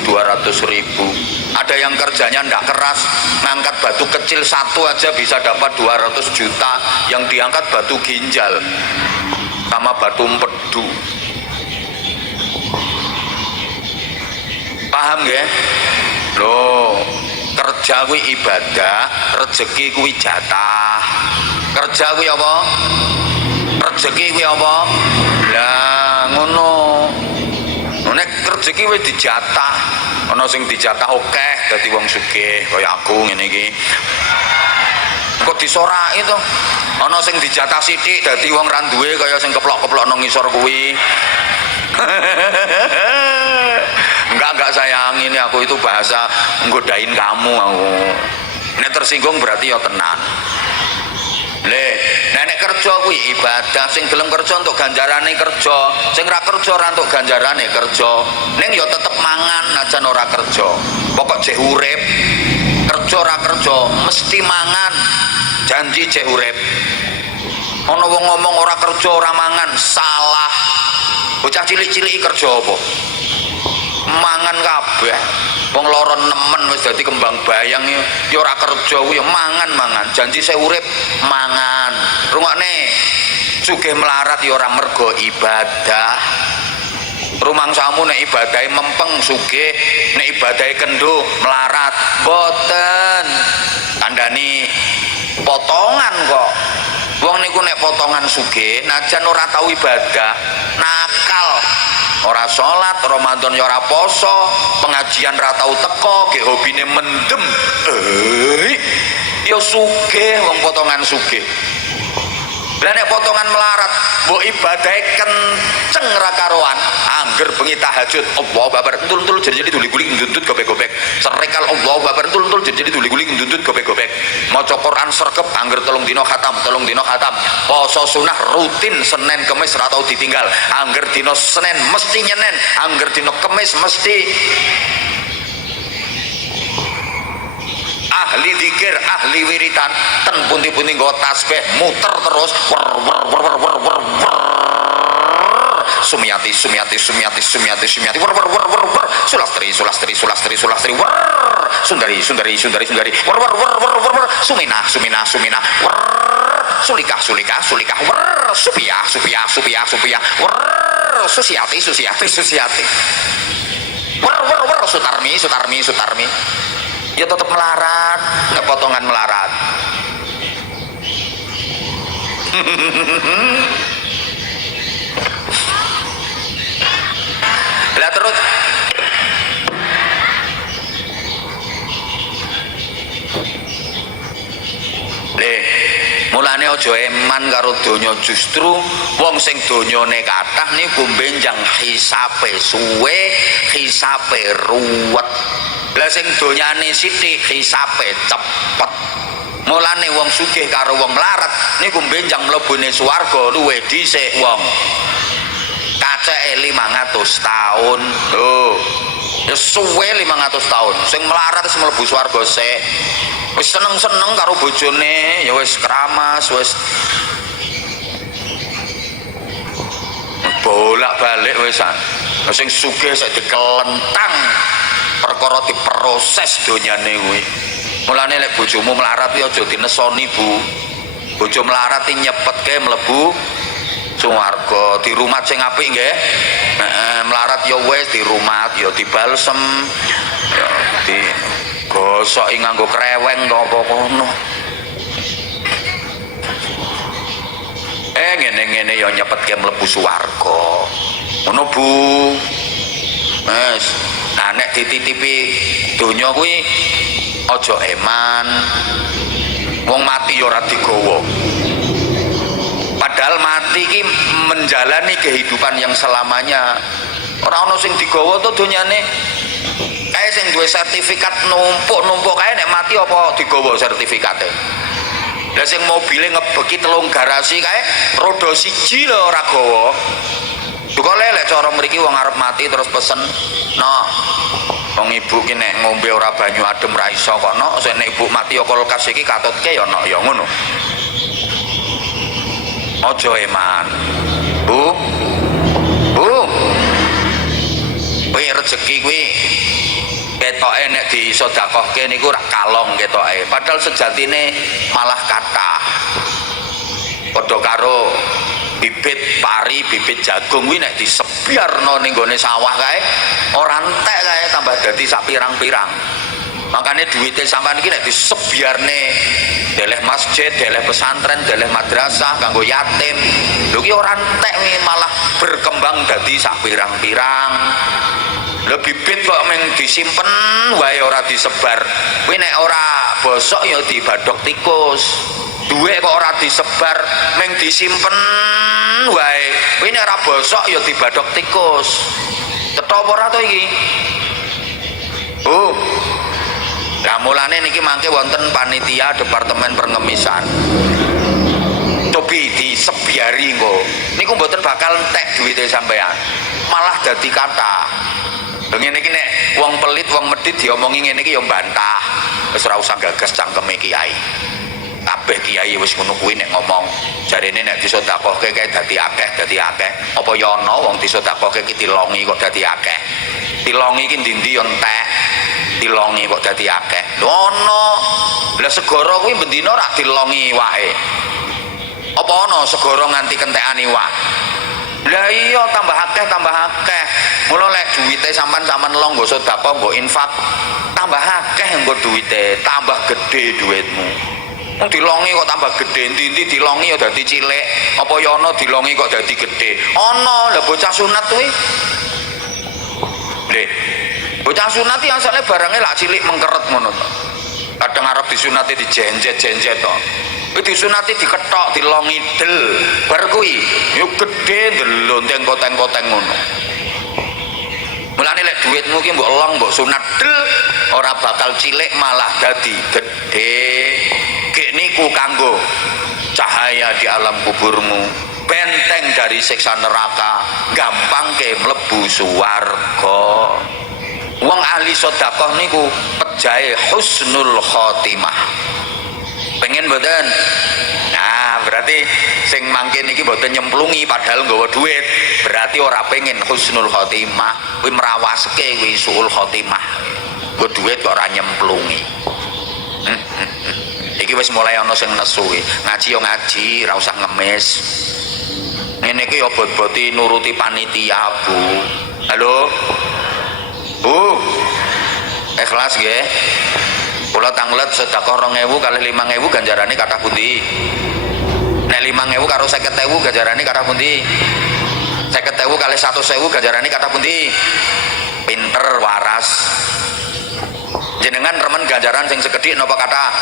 200.000. Ada yang kerjanya ndak keras ngangkat batu kecil satu aja bisa dapat 200 juta, yang diangkat batu ginjal sama batu empedu. Paham ya? Loh, kerja kuwi ibadah, rezeki kuwi jatah. Kerja kuwi apa? Rezeki kuwi apa? Lah ngono. Nek rezeki wis dijatah, ana sing dijatah akeh dadi wong sugih kaya aku ngene iki. Kok disoraki to? Ana sing dijatah sithik dadi wong ra duwe kaya sing keplok-keplok nang ngisor kuwi. Enggak sayang, ini aku itu bahasa nggodain kamu aku. Nek tersinggung berarti ya tenan. Nek kerja kuwi ibadah, sing gelem kerja untuk ganjarane kerja, sing ra kerja ora untuk ganjarane kerja. Ning ya tetep mangan najan ora kerja. Pokok jek urip, kerja ora kerja mesti mangan. Janji jek urip. Ana wong ngomong ora kerja ora mangan, salah. Bocah cilik-cilik kerja apa? Mangan kabeh. Wong lara nemen wis dadi kembang bayang ya ora kerja kuwi ya mangan. Janji saya urip mangan. Rungokne sugih melarat ya ora mergo ibadah. Rumangsamu nek ibadahe mempeng sugih, nek ibadahe kendho melarat. Boten. Kandhani potongan kok. Wong niku nek potongan sugih najan ora tau ibadah, nakal. Ora salat, Ramadan ya ora poso, pengajian ra tau teko, ge hobine mendem. Ya sugih wong potongan sugih. Lah nek potongan melarat, mbok ibadahe kenceng ra karuan, angger bengi tahajud, Allahu Akbar, entul-entul jadi duli-guli ndutut gobek-gobek. Serekal Allahu Akbar, entul-entul jadi duli-guli ndutut gobek-gobek. Maca Quran sergep angger 3 dina khatam. Poso sunah rutin Senin Kamis ra tau ditinggal. Angger dina Senin mesti nyenen, angger dina Kamis mesti ahli zikir, ahli wiritan, ten pundi-pundi nggo tasbih muter terus sumiyati sulastri sundari sumina sulika supia Susiati Sutarmi ya tetap melarat, kepotongan melarat. Lah terus mulane aja eman karo donya, justru wong sing donyane kathah niku benjang hisape suwe, hisape ruwet. Lah sing donyane sithik hisape cepet. Mulane wong sugih karo wong melarat niku benjang mlebune swarga luwih dhisik wong kaceke 500 tahun. Lho, ya suwe 500 tahun. Sing melarat wis mlebu swarga sik. Wis seneng-seneng karo bojone, ya wis keramas, wis bolak-balik wisan. Sing sugih sik dikelentang perkara diproses donyane kuwi. Mulane lek bojomu melarat ya aja dinesoni, Bu. Bojo melarat nyepetke mlebu swarga, di rumah sing apik nggih. Melarat ya wis di rumah ya dibalsem, ya di gosok nganggo kreweng to apa kono. Ngene-ngene ya nyepetke mlebu swarga. Ngono, Bu. Wes, nah nek dititipi donya kuwi aja eman. Wong mati ya ora digawa. Padahal mati ki menjalani kehidupan yang selamanya. Ora ana sing digawa to donyane. Kae sing duwe sertifikat numpuk-numpuk kae nek mati apa digawa sertifikate. Lah sing mobile ngebeki 3 garasi kae roda siji lho ora gawa. Duka lek cara mriki wong arep mati terus pesen, "No, wong ibu ki nek ngombe ora banyu adem ra iso kok, no. Sing nek ibu mati ya kulkas iki katutke ya no, ya ngono." Aja eman. Bu. Kuwi rezeki kuwi ketoke nek disedekahke niku ora kalong ketoke. Padahal sejatine malah kathah. Padha karo bibit pari, bibit jagung kuwi nek disebiarno ning gone sawah kae ora entek kae tambah dadi sak pirang-pirang. Makanya duitnya sampean iki nek disebiarne deleh masjid, deleh pesantren, deleh madrasah kanggo yatim. Lho ki ora entek malah berkembang dadi sak pirang-pirang. Lho bibit kok mung disimpen wae ora disebar. Kuwi nek ora bosok ya dibadhok tikus. Duwe kok ora disebar mung disimpen wae. Kuwi nek ora bosok ya dibadhok tikus. Cetha apa ora to iki? Lah mulane niki mangke wonten panitia departemen pengemisan. Cobi disebiari engko. Niku mboten bakal entek duwite sampean. Malah dadi kathah. Ngene iki nek wong pelit, wong medhit diomongi ngene iki ya mbantah. Wis ora usah gagas cangkeme kiai. Kabeh kiai wis ngono kuwi nek ngomong. Jarene nek disedekahke kae dadi akeh. Apa ya ana wong disedekahke ki dilongi kok dadi akeh. Dilongi iki ndi-ndi ya entek. Dilongi kok dadi akeh. Lho ana. Lah segara kuwi bendina rak dilongi wae. Apa ana segara nganti kentekan iwak? Lah iya tambah akeh. Mula lek duwite sampean long nggo sedekah nggo infak, tambah akeh nggo duwite, tambah gede duitmu. Wong dilongi kok tambah gede, ndi-ndi dilongi ya dadi cilik. Apa ya ana dilongi kok dadi gede? Ana, lha bocah sunat kuwi. Lho, bocah sunat iki asale barange lak cilik mengkeret ngono to. Kadang arep disunati dijenjet-jenjet to. Kuwi disunati diketok, dilongi del. Bar kuwi yo gedhe ndelonteng koteng-koteng ngono. Mulane lek duitmu ki mbok long mbok sunat del ora bakal cilik malah dadi gedhe. Gek niku kanggo cahaya di alam kuburmu, benteng dari siksa neraka, gampang ke mlebu swarga. Wong ahli sedekah niku pejahe husnul khotimah. Pengen mboten? Nah, berarti sing mangke niki mboten nyemplungi padahal nggawa duit. Berarti ora pengen husnul khotimah. Kuwi merawaske kuwi suul khotimah. Nggo duit kok ora nyemplungi. Iki wis mulai ana sing nesu iki. Ngaji yo ngaji, ora usah ngemis. Ngene ngene iki ya bot-boti nuruti panitia, Bu. Halo. Bu. Ikhlas nggih. Kula tanglet sedekah 2000 kali 5000 ganjarane kathah pundi? Nek 5000 karo 50000 ganjarane kathah pundi? 50000 kali 100.000 ganjarane kathah pundi? Pinter waras. Jenengan remen ganjaran sing sekedhik napa kathah?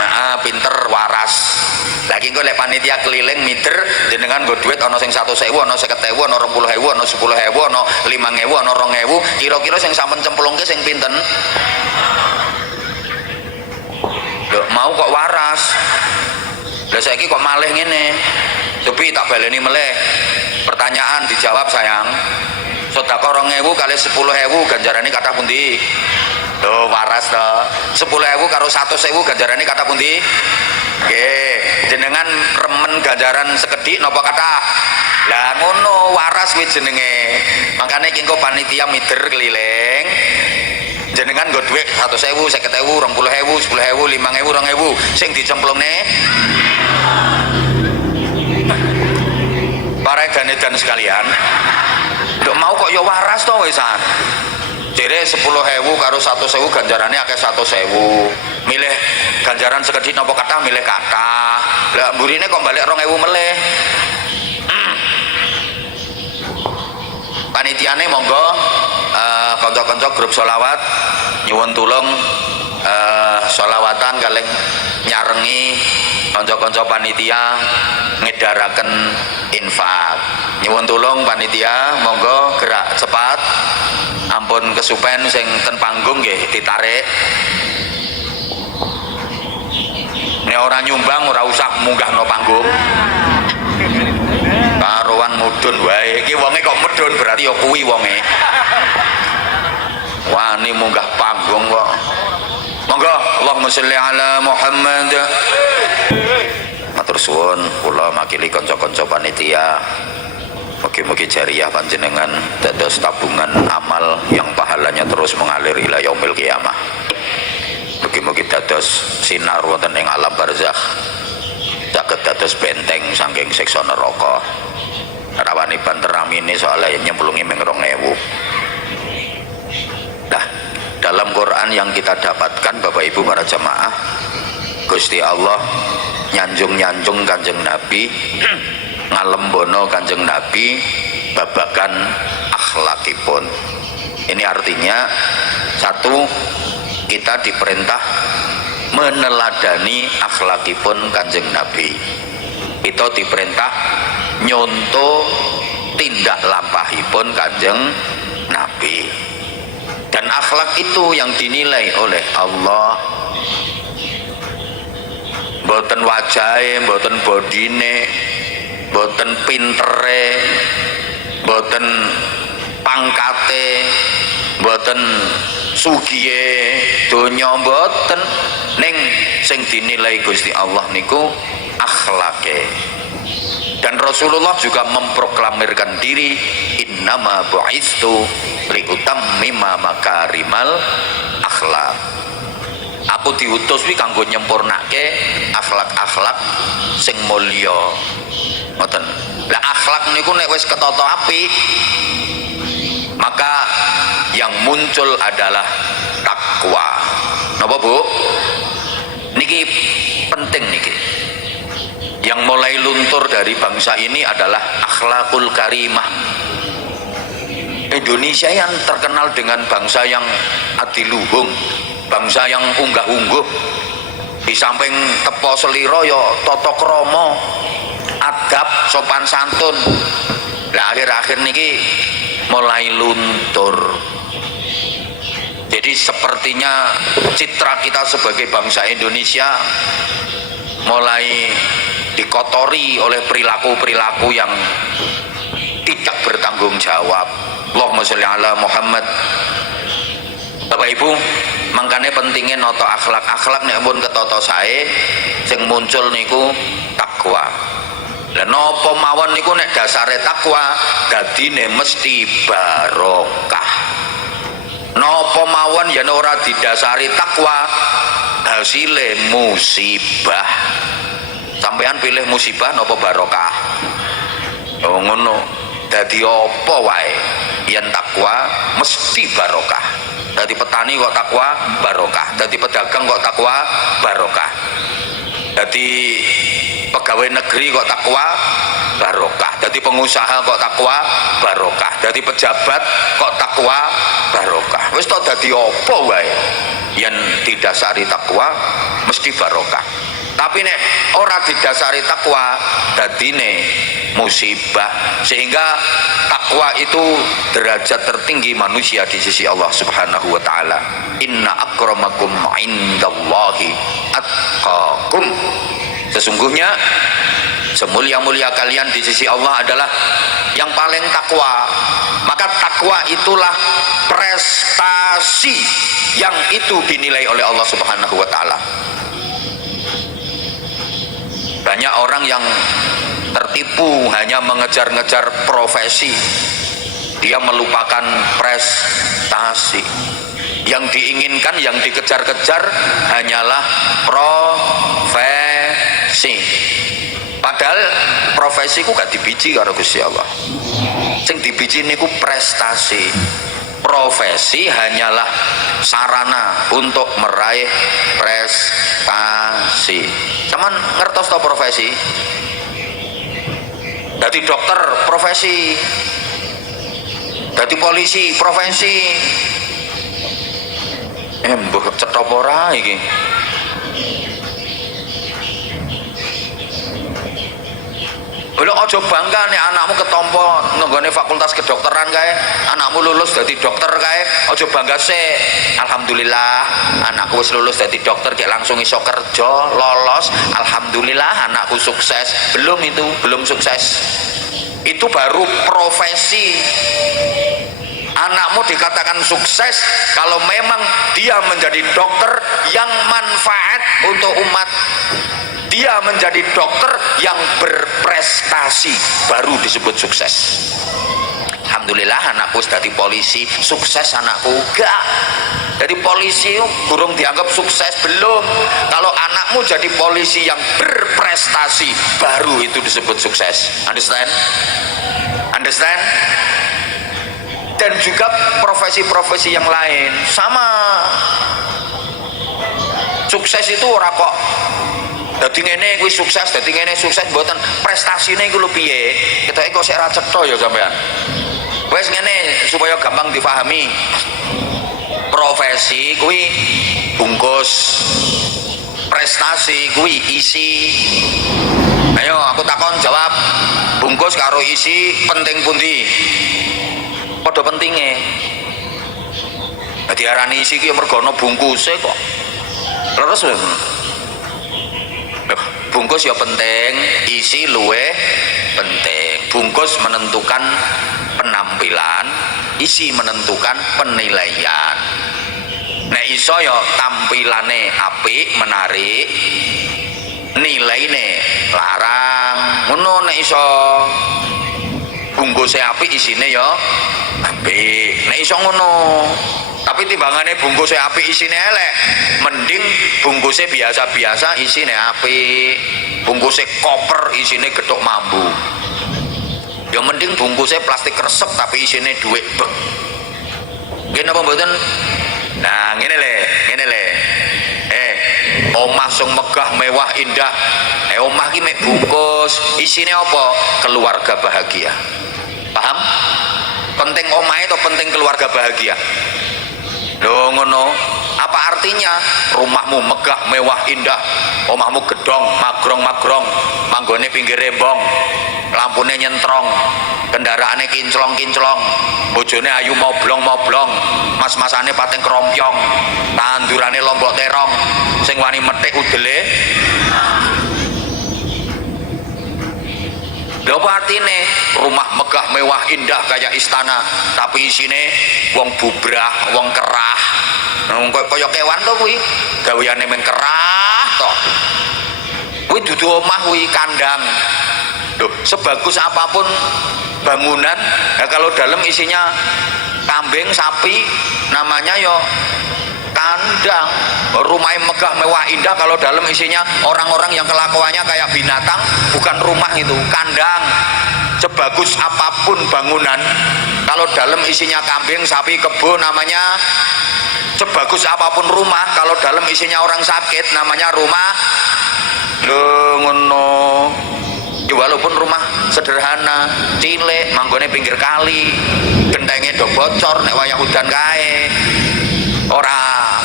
Nah, pinter waras. Lagi engko lek panitia keliling mider jenengan nggo duit ana sing 100.000, ana 50.000, ana 20.000, ana 10.000, ana 5.000, ana 2.000, kira-kira sing sampun cemplungke sing pinten? Lho, mau kok waras. Lah saiki kok malih ngene. Tapi tak baleni meleh. Pertanyaan dijawab sayang. Sedekah 2.000 kali 10.000 ganjarane kathah pundi? Lho waras to. 10.000 karo 100.000 ganjarane kathah pundi? Nggih, jenengan remen ganjaran sekedhik napa kathah? Lah ngono waras kuwi jenenge. Makane iki engko panitia mider keliling. Jenengan nggo dhuwit 100.000, 50.000, 20.000, 10.000, 5.000, 2.000 sing dicemplungne. Para edan-edan sekalian, nduk mau kok ya waras to wisan. Jere 10.000 karo 100.000 ganjarane akeh 100.000. Milih ganjaran sekedhik napa kathah milih kathah. Lah mburine kok balik 2.000 melih. Panitiane monggo kanca-kanca grup sholawat nyuwun tulung sholawatan kalih nyarengi kanca-kanca panitia ngedaraken infak. Nyuwun tulung panitia monggo gerak cepat. Ampun kesupen sing ten panggung nggih ditarik. Nek ora nyumbang ora usah munggah no panggung. Karuan mudun wae iki wonge kok medun berarti ya kuwi wonge. Wani munggah panggung kok. Monggo Allahumma sholli ala Muhammad. Matur suwun kula makili kanca-kanca panitia. Mugi-mugi jariah panjenengan dados tabungan amal yang pahalanya terus mengalir ila yaumil qiyamah. Mugi-mugi dados sinar wonten ing alam barzakh. Saged dados benteng saking siksa neraka. Rawani banter ramine soalnya nyemplungi ming 2.000. Nah, dalam Quran yang kita dapatkan Bapak Ibu para jamaah, Gusti Allah nyanjung-nyanjung Kanjeng Nabi, ngalembono Kanjeng Nabi babagan akhlakipun. Ini artinya satu, kita diperintah meneladani akhlakipun Kanjeng Nabi. Kita diperintah nyonto tindak lampahipun Kanjeng Nabi. Dan akhlak itu yang dinilai oleh Allah. Mboten wajahe, mboten bodine, mboten pintere, mboten pangkate, mboten sugihe donya, mboten. Ning sing dinilai Gusti Allah niku akhlake. Dan Rasulullah juga memproklamirkan diri, innama bu'istu liutammima makarimal akhlak. Aku diutus wi kanggo nyempurnake akhlak-akhlak sing mulya. Ngoten. Lah akhlak niku nek wis ketata apik, maka yang muncul adalah takwa. Napa, Bu? Niki penting niki. Yang mulai luntur dari bangsa ini adalah akhlakul karimah. Indonesia yang terkenal dengan bangsa yang adiluhung, bangsa yang unggah-ungguh. Di samping tepo seliro ya tata krama, adab, sopan santun. Lah akhir-akhir niki mulai luntur. Jadi sepertinya citra kita sebagai bangsa Indonesia mulai dikotori oleh perilaku-perilaku yang tidak bertanggung jawab. Allahumma sholli ala Muhammad. Bapak Ibu, mangkane pentingnya noto akhlak nek pun ketata sae sing muncul niku takwa. Lah napa mawon niku nek dasare takwa dadine mesti barokah. Napa mawon yen ora didasari takwa hasile musibah. Sampean pilih musibah napa barokah? Oh ngono. Dadi apa wae yen takwa mesti barokah. Dadi petani kok takwa barokah, dadi pedagang kok takwa barokah, dadi pegawai negeri kok takwa barokah, dadi pengusaha kok takwa barokah, dadi pejabat kok takwa barokah. Wis to dadi apa wae yen didasari takwa mesti barokah. Tapi nek ora didasari takwa dadine musibah. Sehingga takwa itu derajat tertinggi manusia di sisi Allah Subhanahu wa taala. Inna akramakum indallahi atqakum. Sesungguhnya semulia-mulia kalian di sisi Allah adalah yang paling takwa. Maka takwa itulah prestasi yang itu dinilai oleh Allah Subhanahu wa taala. Banyak orang yang tertipu hanya mengejar-ngejar profesi, dia melupakan prestasi. Yang diinginkan, yang dikejar-kejar hanyalah profesi. Padahal profesi ku gak dibiji karo Gusti Allah. Sing dibiji niku prestasi. Profesi hanyalah sarana untuk meraih prestasi. Cuman ngertos to profesi? Dadi dokter profesi, dadi polisi profesi. Mbah cetha ora iki? Lho aja bangga nek anakmu ketompo nggone fakultas kedokteran kae, anakmu lulus dadi dokter kae, aja bangga sik. Alhamdulillah anakku wis lulus dadi dokter, dia langsung iso kerja, lolos. Alhamdulillah anakku sukses. Belum itu, belum sukses. Itu baru profesi. Anakmu dikatakan sukses kalau memang dia menjadi dokter yang manfaat untuk umat. Dia menjadi dokter yang berprestasi, baru disebut sukses. Alhamdulillah anakku jadi polisi, sukses anakku. Enggak. Jadi polisi burung dianggap sukses, belum. Kalau anakmu jadi polisi yang berprestasi, baru itu disebut sukses. Understand? Understand? Dan juga profesi-profesi yang lain sama. Sukses itu ora kok dadi ngene kuwi sukses, dadi ngene sukses, mboten prestasine iku lho piye. Ketoke kok sik ra cetha ya sampean. Wes ngene supaya gampang dipahami. Profesi kuwi bungkus, prestasi kuwi isi. Ayo aku takon jawab, bungkus karo isi penting pundi? Padha pentinge. Dadi arani isi ki mergo ana bungkuse kok. Terus bungkus ya penting, isi luweh penting. Bungkus menentukan penampilan, isi menentukan penilaian. Nek iso ya tampilane apik, menarik, nilaine larang. Ngono nek iso bungkuse apik, isine ya apik. Nek iso ngono. Tapi timbangannya bungkusnya apik isine elek, mending bungkusnya biasa-biasa isine apik. Bungkusnya koper isine gethuk mambu. Ya mending bungkusnya plastik resep tapi isine duit bek. Nggih napa mboten? Nah, ngene le. Omah sing megah mewah indah. Omah ki mek bungkus, isine apa? Keluarga bahagia. Paham? Penting omahe atau penting keluarga bahagia? Loh ngono. Apa artinya rumahmu megah mewah indah, omahmu gedong magrong-magrong, manggone pinggir rembong, lampune nyentrong, kendaraane kinclong-kinclong, bojone ayu moblong-moblong, mas-masane pating kerompyong, tandurane lombok terong, sing wani methik udele. Lha apa artine rumah megah mewah indah kayak istana tapi isine wong bubrah, wong kerah. Kaya kewan to kuwi, gaweane men kerah to. Kuwi dudu omah kuwi kandang. Loh, sebagus apapun bangunan, ya kalau dalam isinya kambing, sapi, namanya yo kandang. Rumah yang megah mewah indah kalau dalam isinya orang-orang yang kelakuannya kayak binatang, bukan rumah itu, kandang. Sebagus apapun bangunan, kalau dalam isinya kambing, sapi, kebo namanya. Sebagus apapun rumah, kalau dalam isinya orang sakit namanya rumah. Lho ngono. Walaupun rumah sederhana, cilik, manggone pinggir kali, gentenge do bocor nek wayah udan kae. Ora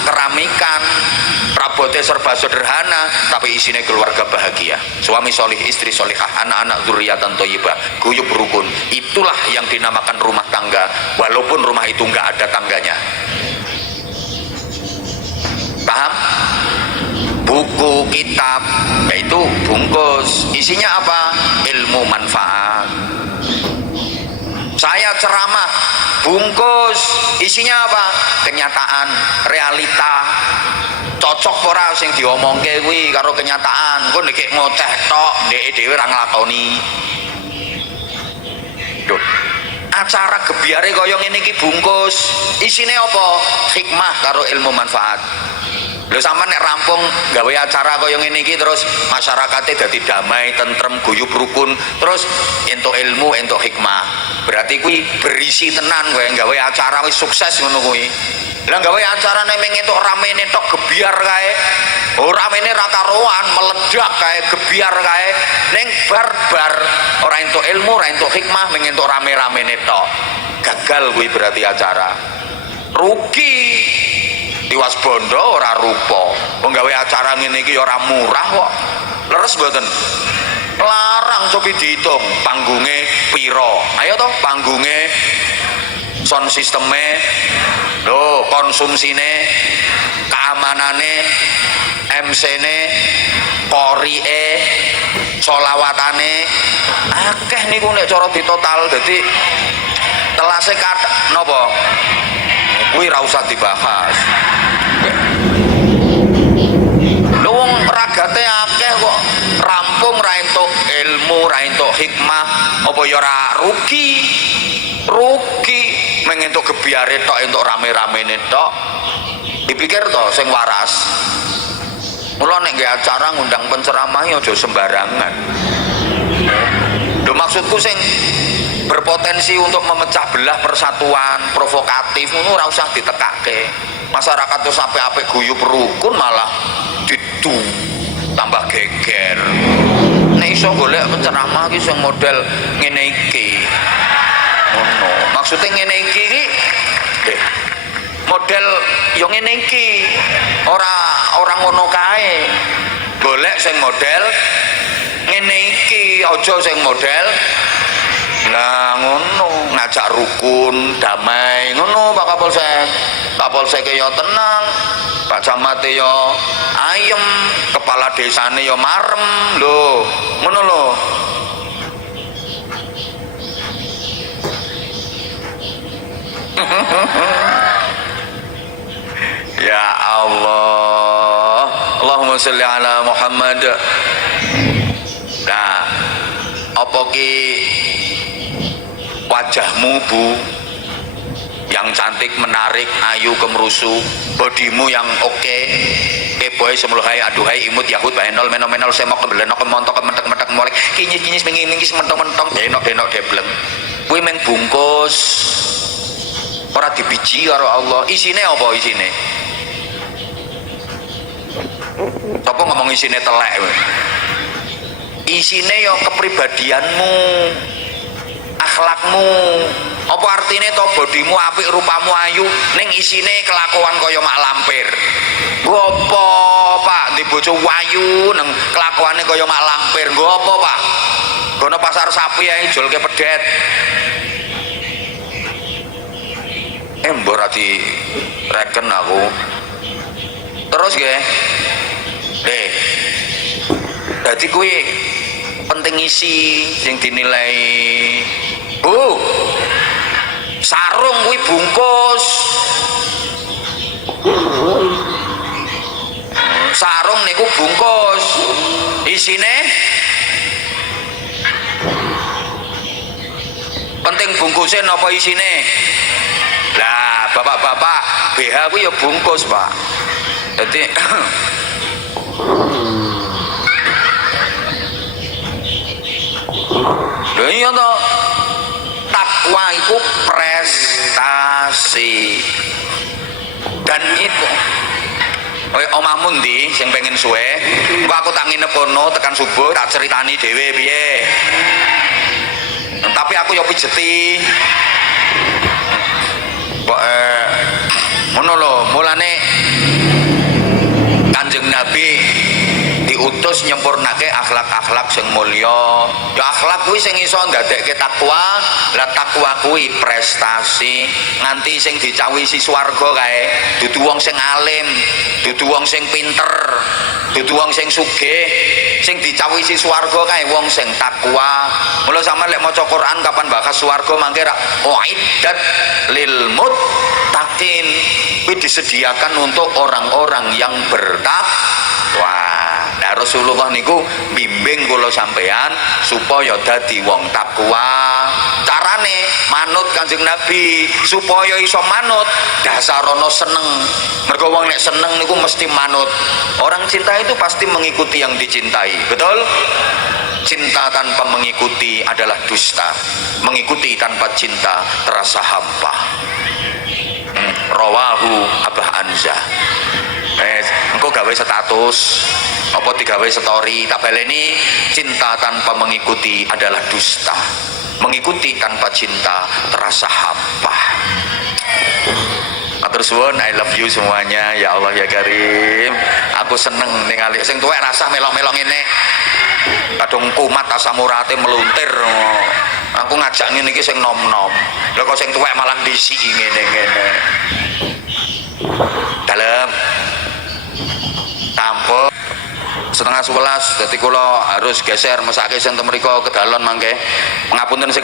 keramikan, rabote serba sederhana, tapi isinya keluarga bahagia, suami solih, istri solihah, anak-anak dzurriatan thayyibah, guyub rukun. Itulah yang dinamakan rumah tangga, walaupun rumah itu nggak ada tangganya. Paham? Buku, kitab, yaitu bungkus, isinya apa? Ilmu manfaat. Saya ceramah, bungkus, isinya apa? Kenyataan, realita. Cocok ora sing diomongke kuwi karo kenyataan. Engko nek ngoceh tok, ndeke dhewe ora nglakoni. Duh. Acara gebyare kaya ngene iki bungkus, isine apa? Hikmah karo ilmu manfaat. Lho sampean nek rampung gawe acara kaya ngene iki terus masyarakate dadi damai, tentrem, guyub rukun, terus entuk ilmu, entuk hikmah. Berarti kuwi berisi tenan kowe gawe acara wis sukses ngono kuwi. Lah gawe acara nek entuk ramene tok gebyar kae. Oh ramene ra karuan, meledak kae, gebyar kae. Ning barbar ora entuk ilmu, ora entuk hikmah, mung entuk rame-ramene tok. Gagal kuwi berarti acara. Rugi. Tiwas bondo ora rupa. Wong gawe acara ngene iki ora murah kok. Leres mboten? Larang cobi dihitung panggunge piro. Ayo toh panggunge, sound sisteme, lho konsumsine, keamanane, MC-ne, korike, solawatane, akeh niku nek cara ditotal. Dadi telase napa? Kuwi ra usah dibahas. Lho wong ragate akeh kok rampung ra entuk ilmu, ra entuk hikmah, apa ya ora rugi? Rugi mung entuk gebyare tok, entuk rame-ramene tok. Dipikir to sing waras. Mula nek nggih acara ngundang penceramah ya aja sembarangan. Lho maksudku sing berpotensi untuk memecah belah persatuan, provokatif, ngono ora usah ditekake. Masyarakat tuh sampai apik guyub rukun malah didu tambah geger. Nek iso golek penceramah iki sing model ngene iki. Ngono. Maksude ngene iki model yo ngene iki. Ora ngono kae. Golek sing model ngene iki, aja sing model nah ngono, ngajak rukun, damai, ngono Pak Kapolsek. Kapolsek ya tenang, Pak Camat ya ayem, kepala desane ya marem, lho, ngono lho. Ya Allah, Allahumma sholli ala Muhammad. Nah, apa ki wajahmu Bu yang cantik, menarik, ayu, kemerusu, bodimu yang oke, boy semuluhai aduhai imut yahud bahenol menomenol semok kebelenok kemontok kementek-mentek molek kinyis-kinyis mingis mentong-mentong denok-denok debleng kuwi meng bungkus ora dibiji karo Allah. Isine apa isine? Sapa ngomong isine telek kowe? Isine ya kepribadianmu, akhlakmu. Apa artine to bodimu apik, rupamu ayu, ning isine kelakuan kaya mak lampir. Nggo apa, Pak? Di bojo ayu nang kelakuane kaya mak lampir. Nggo apa, Pak? Gono pasar sapi ae jolke pedet. Mbok ora direken aku. Terus nggih. Dadi kuwi penting isi sing dinilai. Bu, sarung kuwi bungkus. Sarung niku bungkus. Isine penting bungkusnya napa isine? Lah, bapak-bapak, BH kuwi ya bungkus, Pak. Dadi lho iya to, takwa itu prestasi. Dan itu omahmu ndi sing pengen suwe? Engko aku tak nginep kono tekan subuh tak ceritani dhewe piye. Tapi aku yo pijeti. Kok ngono lho, mulane Kanjeng Nabi diutus nyempurnake akhlak-akhlak sing mulya. Ya akhlak kuwi sing iso ndadekke takwa. Lah takwa kuwi prestasi nganti sing dicawisi swarga kae dudu wong sing alim, dudu wong sing pinter, dudu wong sing sugih. Sing dicawisi swarga kae wong sing takwa. Mula sampeyan lek maca Quran kapan bahas swarga mangke ra uiddat lil muttaqin. Kuwi disediakan untuk orang-orang yang bertakwa. Nah Rasulullah niku bimbing kula sampean supaya dadi wong takwa. Carane manut Kanjeng Nabi supaya iso manut dasarana seneng. Mergo wong nek seneng niku mesti manut. Orang cinta itu pasti mengikuti yang dicintai. Betul? Cinta tanpa mengikuti adalah dusta. Mengikuti tanpa cinta terasa hampa. Rawahu Abah Anza. Engkau gawe status apa digawe story tak baleni. Cinta tanpa mengikuti adalah dusta. Mengikuti tanpa cinta terasa hampa. Matur suwun, I love you semuanya. Ya Allah ya Karim. Aku seneng ningali sing tuwek rasa melok-melok ngene. Kadung kumat asam urate meluntir. Aku ngajak ngene iki sing nom-nom. Lha kok sing tuwek malah disiki ngene-ngene. Dalem tampuk 10:30, jadi kula harus geser mesake sing temriko ke dalon mangke. Ngapunten sing